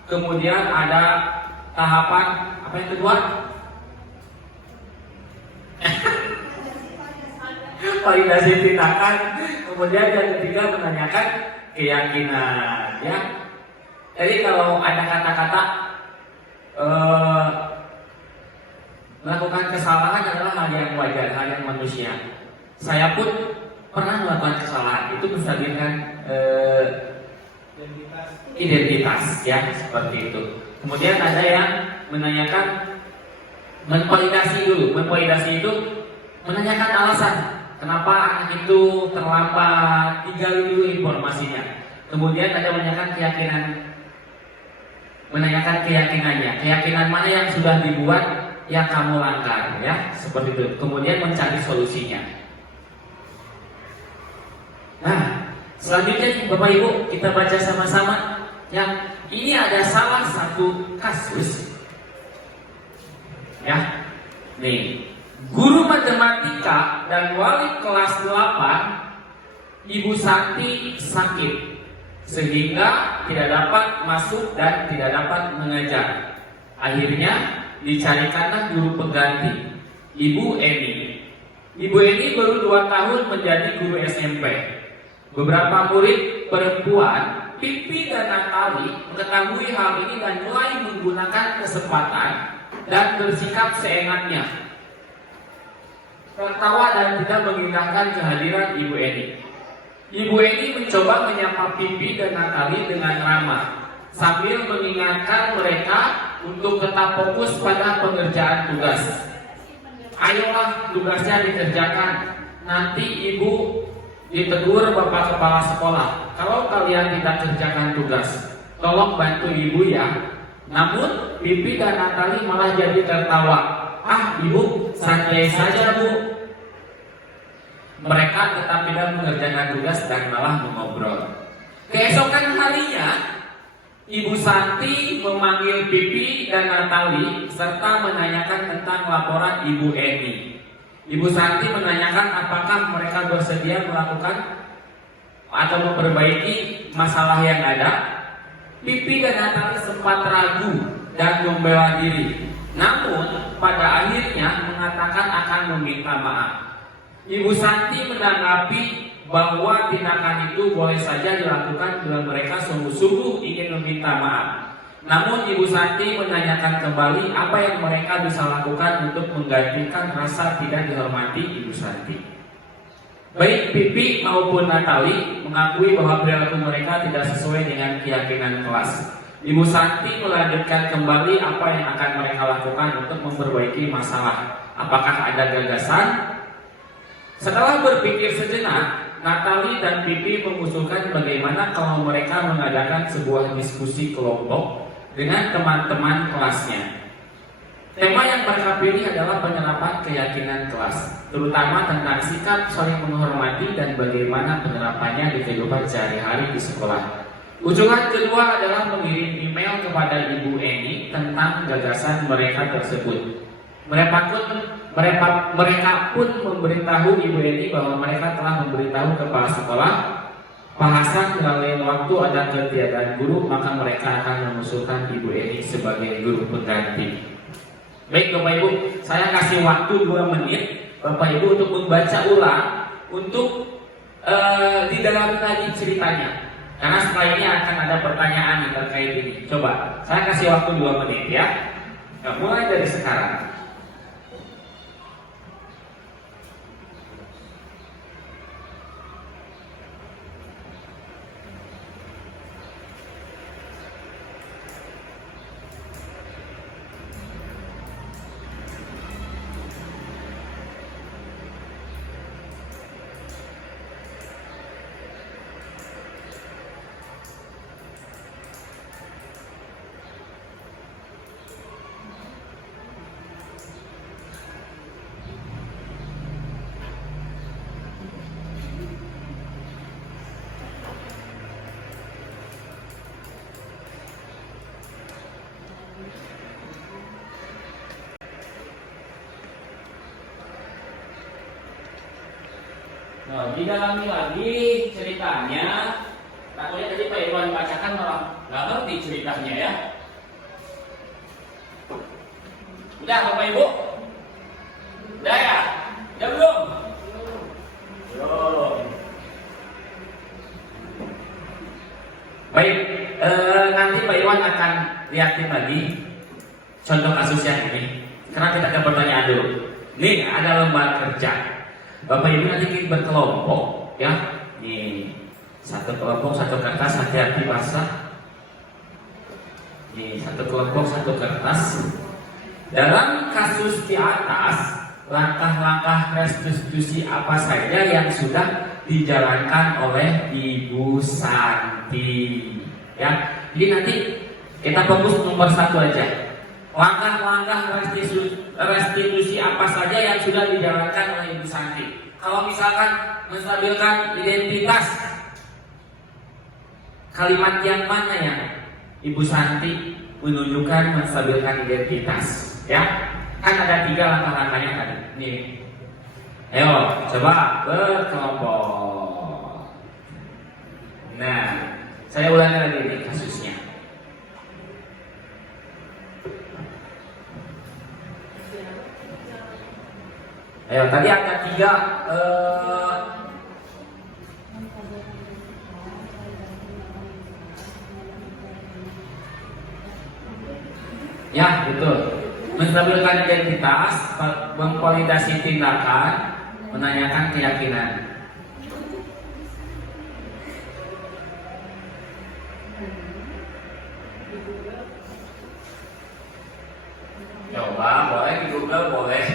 kemudian ada tahapan apa yang kedua? Validasi tindakan, kemudian yang ketiga menanyakan keyakinan ya. Jadi kalau ada kata-kata melakukan kesalahan adalah hal yang wajar, hal yang manusia. Saya pun pernah melakukan kesalahan, itu menstabilkan identitas ya, seperti itu. Kemudian ada yang menanyakan memvalidasi dulu. Memvalidasi itu menanyakan alasan kenapa anak itu terlambat, digali dulu informasinya. Kemudian ada menanyakan keyakinannya, keyakinan mana yang sudah dibuat yang kamu langgar ya, seperti itu. Kemudian mencari solusinya. Nah, selanjutnya Bapak Ibu kita baca sama-sama. Yang ini ada salah satu kasus ya. Nih, guru matematika dan wali kelas 8 Ibu Santi sakit sehingga tidak dapat masuk dan tidak dapat mengajar. Akhirnya dicarikanlah guru pengganti, Ibu Eni. Ibu Eni baru 2 tahun menjadi guru SMP. Beberapa murid perempuan, Pipi dan Natali, mengetahui hal ini dan mulai menggunakan kesempatan dan bersikap seenaknya, tertawa dan tidak mengindahkan kehadiran Ibu Eni. Ibu Eni mencoba menyapa Pipi dan Natali dengan ramah, sambil mengingatkan mereka untuk tetap fokus pada pengerjaan tugas. Ayolah, tugasnya dikerjakan. Nanti Ibu ditegur Bapak Kepala Sekolah kalau kalian tidak kerjakan tugas. Tolong bantu Ibu ya. Namun Pipi dan Natali malah jadi tertawa. Ah Ibu, santai saja Bu. Mereka tetap tidak mengerjakan tugas dan malah mengobrol. Keesokan harinya Ibu Santi memanggil Pipi dan Natali serta menanyakan tentang laporan Ibu Eni. Ibu Santi menanyakan apakah mereka bersedia melakukan atau memperbaiki masalah yang ada. Pipi dan Natali sempat ragu dan membela diri, namun pada akhirnya mengatakan akan meminta maaf. Ibu Santi menanggapi bahwa tindakan itu boleh saja dilakukan bila mereka sungguh-sungguh ingin meminta maaf. Namun Ibu Santi menanyakan kembali apa yang mereka bisa lakukan untuk menggantikan rasa tidak dihormati Ibu Santi. Baik Pipi maupun Natali mengakui bahwa perilaku mereka tidak sesuai dengan keyakinan kelas. Ibu Santi melanjutkan kembali apa yang akan mereka lakukan untuk memperbaiki masalah. Apakah ada gagasan? Setelah berpikir sejenak, Natali dan Pipi mengusulkan bagaimana kalau mereka mengadakan sebuah diskusi kelompok dengan teman-teman kelasnya. Tema yang mereka pilih adalah penerapan keyakinan kelas, terutama tentang sikap saling menghormati dan bagaimana penerapannya di kehidupan sehari-hari di sekolah. Usulan kedua adalah mengirim email kepada Ibu Eni tentang gagasan mereka tersebut. Mereka pun memberitahu Ibu Eni bahwa mereka telah memberitahu kepala sekolah Pak Hasan melalui waktu ada ketiadaan guru, maka mereka akan mengusulkan Ibu Eni sebagai guru pengganti. Baik Bapak Ibu, saya kasih waktu 2 menit Bapak Ibu untuk membaca ulang, untuk didalami lagi ceritanya. Karena setelah ini akan ada pertanyaan terkait ini. Coba, saya kasih waktu 2 menit ya. Nah, mulai dari sekarang. Nah, didalami lagi ceritanya. Takutnya tadi Pak Irwan bacakan malah nggak ngerti ceritanya ya. Udah Bapak Ibu? Udah ya? Udah belum? Belum. Baik, nanti Pak Iwan akan lihatin lagi contoh kasus yang ini. Sekarang kita akan pertanyaan dulu. Nih ada lembar kerja. Bapak Ibu nanti berkelompok ya. Nih satu kelompok satu kertas, hati-hati basah. Nih satu kelompok satu kertas. Dalam kasus di atas, langkah-langkah restitusi apa saja yang sudah dijalankan oleh Ibu Santi ya. Jadi nanti kita fokus nomor 1 aja. Langkah-langkah restitusi apa saja yang sudah dijalankan oleh Ibu Santi. Kalau misalkan menstabilkan identitas, kalimat yang mana yang Ibu Santi menunjukkan menstabilkan identitas ya? Kan ada 3 langkah-langkahnya tadi. Nih. Ayo, coba berkelompok. Nah, saya ulangi lagi nih kasusnya. Ayo, tadi ada 3 ya, betul. Menstabilkan identitas, memvalidasi tindakan, menanyakan keyakinan. Coba, boleh di Google, boleh.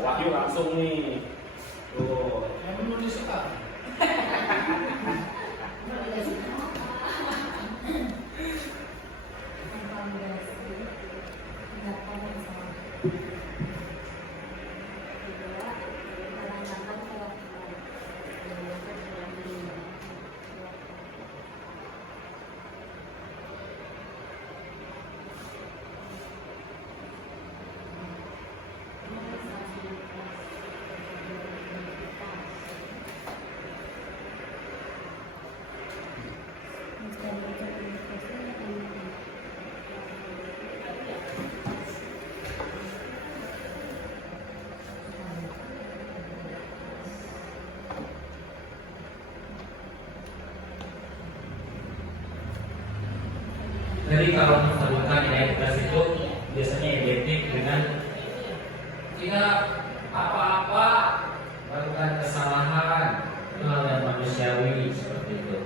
Wahyu langsung nih. Tuh. Yang menulis sekarang. Jadi kalau menstabilkan identitas itu biasanya identik dengan tidak apa-apa, melakukan kesalahan, itu hal yang manusiawi seperti itu.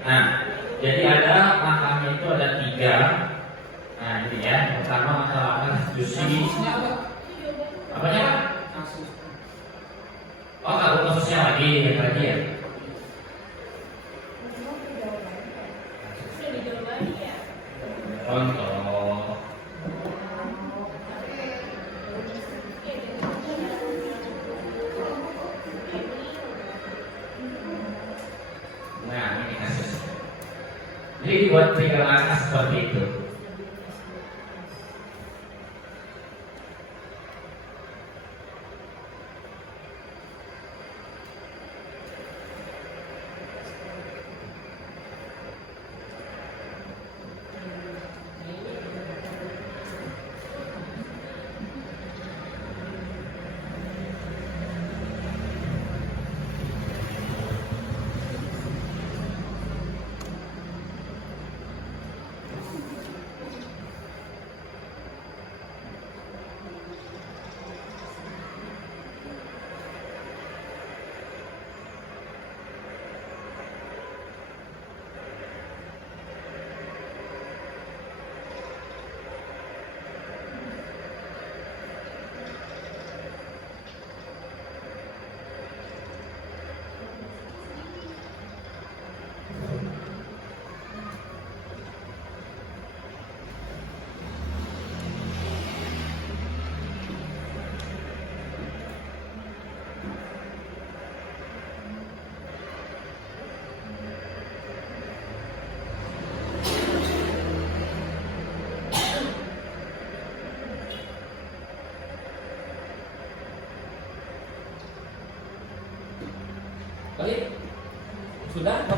Nah, jadi ada langkahnya itu ada 3. Nah, ini ya. Pertama langkah restitusi. Apanya Pak? Oh, kalau kasusnya lagi yang tadi ya. Contoh. Nah, ini kasus. Jadi buat 3 langkah seperti itu.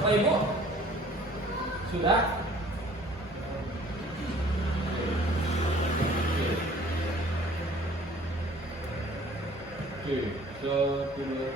Bapak Ibu? Sudah? Oke, so dulu.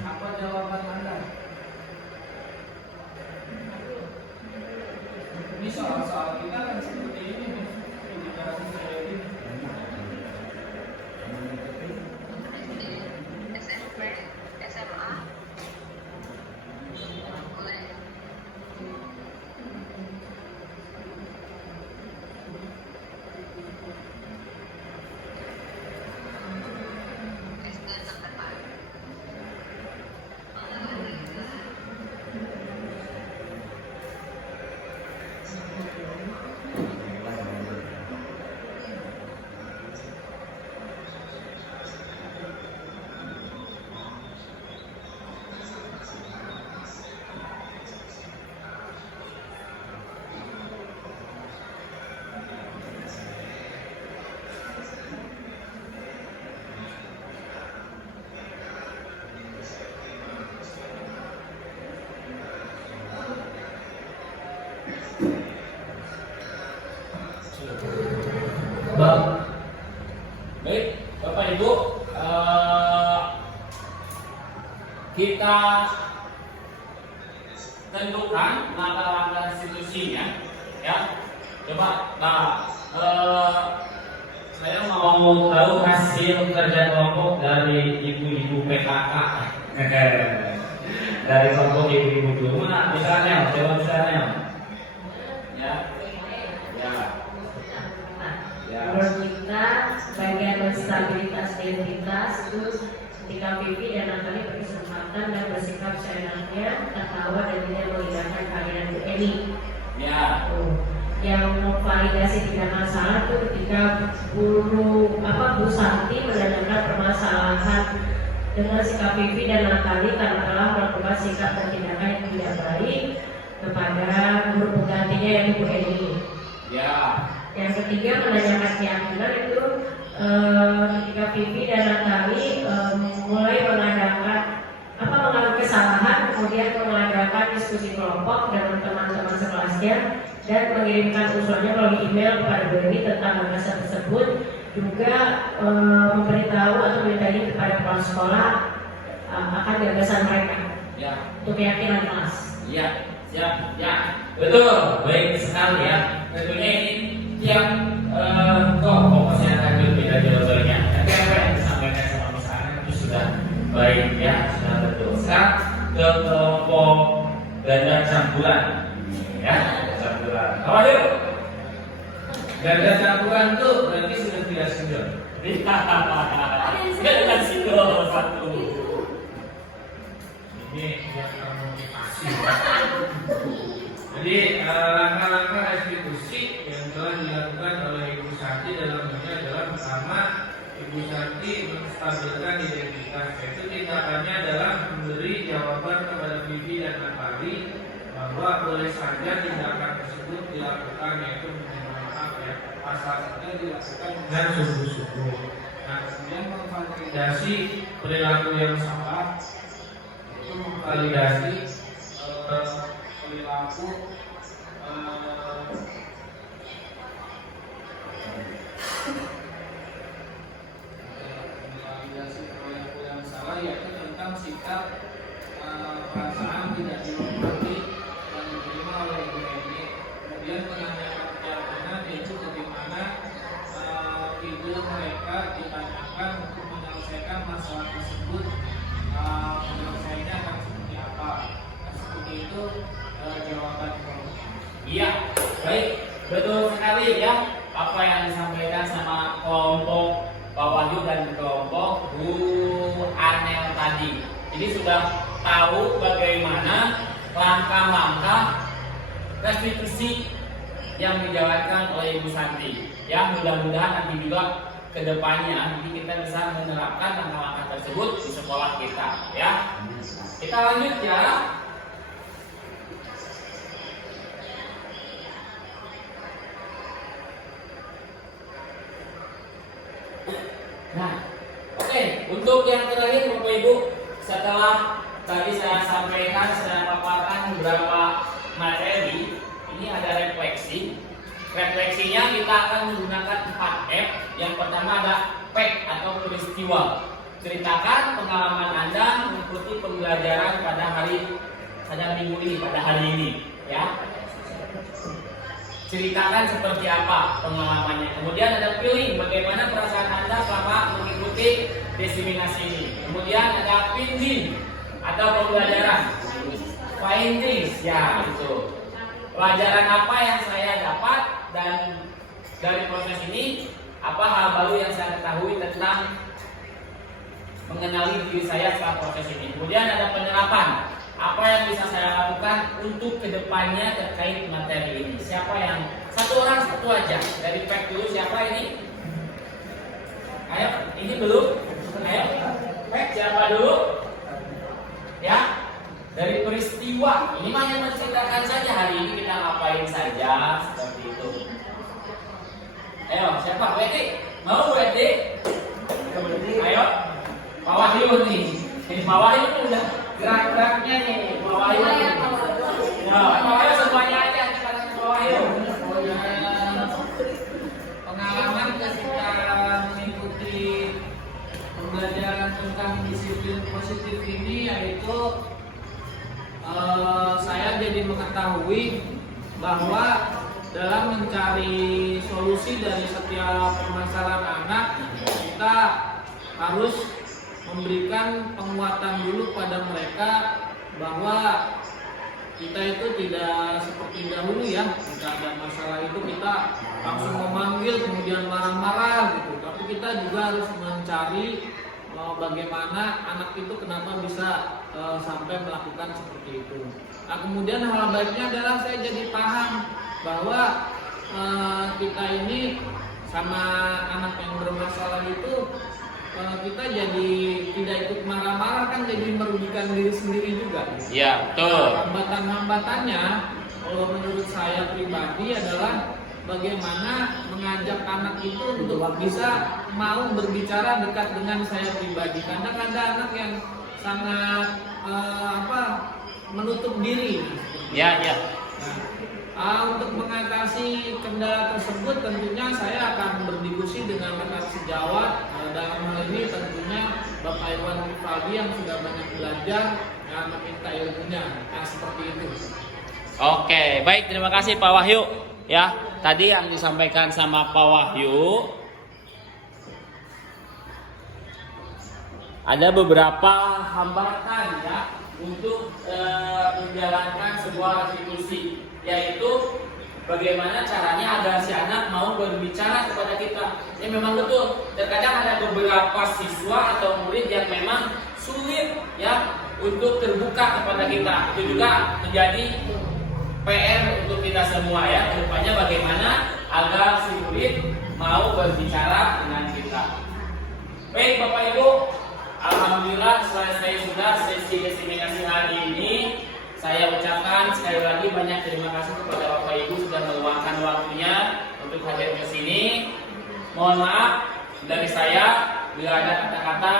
Apa jawaban Anda? Ini soal-soal kita kan seperti ini. Indikasi saya ini. SMP, SMA, boleh. SD terdepan. Baik, Bapak Ibu, kita tentukan langkah-langkah institusinya, ya. Coba, saya mau tahu hasil kerja kelompok dari ibu-ibu PKK, dari kelompok ibu-ibu dulu. Mana misalnya, coba misalnya, ya, ya. Menurut kita bagian stabilitas identitas itu ketika Vivi dan Natali berkesempatan dan bersikap seenaknya, tertawa dan tidak mengindahkan kehadiran Bu Eni. Ya. Yang memvalidasi tidak masalah itu ketika Bu Santi menanyakan permasalahan dengan sikap Vivi dan Natali karena telah melakukan sikap dan tindakan yang tidak baik kepada guru penggantinya yaitu Bu Eni. Ya. Yang ketiga menanyakan keyakinan itu ketika Vivi dan Natali mulai mengalami kesalahan, kemudian mengadakan diskusi kelompok dengan teman-teman sekelasnya dan mengirimkan usulnya melalui email kepada Bu Eni tentang gagasan tersebut, juga memberitahu atau memberitahu kepada kepala sekolah akan gagasan mereka untuk keyakinan kelas. Ya, siap, ya, betul, baik sekali ya. Tentunya ini tiap fokusnya akan berbeda jawabannya. Tapi apa yang disampaikan sama misalnya itu sudah baik ya, sudah betul. Sekarang ke kelompok ganda campuran, ya, campuran. Apa yuk? Ganda campuran itu berarti sudah tidak single. Ganda single satu. Ini yang termotivasi. Jadi langkah-langkah restitusi yang telah dilakukan oleh Ibu Santi dalam ini adalah pertama, Ibu Santi menstabilkan identitas, yaitu tindakannya adalah memberi jawaban kepada Vivi dan Natali bahwa boleh saja tindakan tersebut dilakukan, yaitu meminta maaf ya, asalnya dilakukan dengan sungguh-sungguh. Nah, kemudian memvalidasi perilaku yang salah, itu memvalidasi perilaku yang salah, yaitu tentang sikap perasaan tidak dihormati dan diterima oleh Ibu Eni. Kemudian menanyakan keyakinan, yaitu bagaimana video mereka ditanyakan untuk untuk jawaban. Iya, baik, betul sekali ya apa yang disampaikan sama kelompok Pak Wahyu dan kelompok Bu Anel tadi. Jadi sudah tahu bagaimana langkah-langkah restitusi yang dijalankan oleh Ibu Santi. Ya, mudah-mudahan nanti juga kedepannya jadi kita bisa menerapkan langkah-langkah tersebut di sekolah kita. Ya, kita lanjut ya. Nah, oke, untuk yang terakhir Bapak Ibu, setelah tadi saya sampaikan, saya paparkan beberapa materi, ini ada refleksi. Refleksinya kita akan menggunakan 4F. Yang pertama ada fact atau peristiwa. Ceritakan pengalaman Anda mengikuti pembelajaran pada minggu ini, pada hari ini, ya. Ceritakan seperti apa pengalamannya. Kemudian ada feeling, bagaimana perasaan Anda selama mengikuti diseminasi ini. Kemudian ada finding atau pembelajaran. Findings, ya itu. Pelajaran apa yang saya dapat dan dari proses ini, apa hal baru yang saya ketahui tentang mengenali diri saya setelah proses ini. Kemudian ada penerapan. Apa yang bisa saya lakukan untuk kedepannya terkait materi ini? Siapa yang satu orang satu aja dari fact dulu, siapa ini? Ayo, ini belum? Ayo, fact siapa dulu? Ya, dari peristiwa. Ini mah yang menceritakan saja hari ini kita ngapain saja seperti itu. Ayo, siapa? Wede? Mau Wede? Ayo, Pak Wahyu nih. Ini Pak Wahyu tuh udah gerak-geraknya nih, Pak Wahyu. Ya, Pak Wahyu semuanya aja kita Pak Wahyu. Pengalaman ketika mengikuti pembelajaran tentang disiplin positif ini yaitu saya jadi mengetahui bahwa dalam mencari solusi dari setiap permasalahan anak, kita harus memberikan penguatan dulu pada mereka bahwa kita itu tidak seperti dahulu ya, jika ada masalah itu kita langsung memanggil kemudian marah-marah gitu, tapi kita juga harus mencari bagaimana anak itu kenapa bisa sampai melakukan seperti itu. Nah, kemudian hal baiknya adalah saya jadi paham bahwa kita ini sama anak yang bermasalah itu kita jadi tidak ikut marah-marah, kan jadi merugikan diri sendiri juga. Ya, betul. Hambatan-hambatannya kalau menurut saya pribadi adalah bagaimana mengajak anak itu untuk bisa mau berbicara dekat dengan saya pribadi. Karena ada anak yang sangat menutup diri. Ya, ya. Untuk mengatasi kendala tersebut tentunya saya akan berdiskusi dengan rekan sejawat. Dalam hal ini tentunya Bapak Irwan Rifaldi yang sudah banyak belajar dan meminta ilmunya. Nah, seperti itu. Oke, baik, terima kasih Pak Wahyu. Ya, tadi yang disampaikan sama Pak Wahyu ada beberapa hambatan ya untuk menjalankan sebuah restitusi, yaitu bagaimana caranya agar si anak mau berbicara kepada kita. Ini memang betul. Terkadang ada beberapa siswa atau murid yang memang sulit ya untuk terbuka kepada kita. Itu juga menjadi PR untuk kita semua ya. Kedepannya bagaimana agar si murid mau berbicara dengan kita. Baik Bapak Ibu, alhamdulillah selesai sudah sesi diseminasi hari ini. Saya ucapkan sekali lagi banyak terima kasih kepada Bapak Ibu sudah meluangkan waktunya untuk hadir ke sini. Mohon maaf dari saya bila ada kata-kata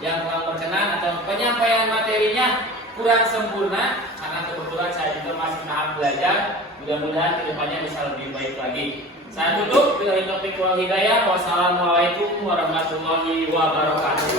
yang kurang berkenan atau penyampaian materinya kurang sempurna, karena kebetulan saya juga masih tahap belajar. Mudah-mudahan kedepannya bisa lebih baik lagi. Saya tutup bila topik wal hidayah. Wassalamualaikum warahmatullahi wabarakatuh.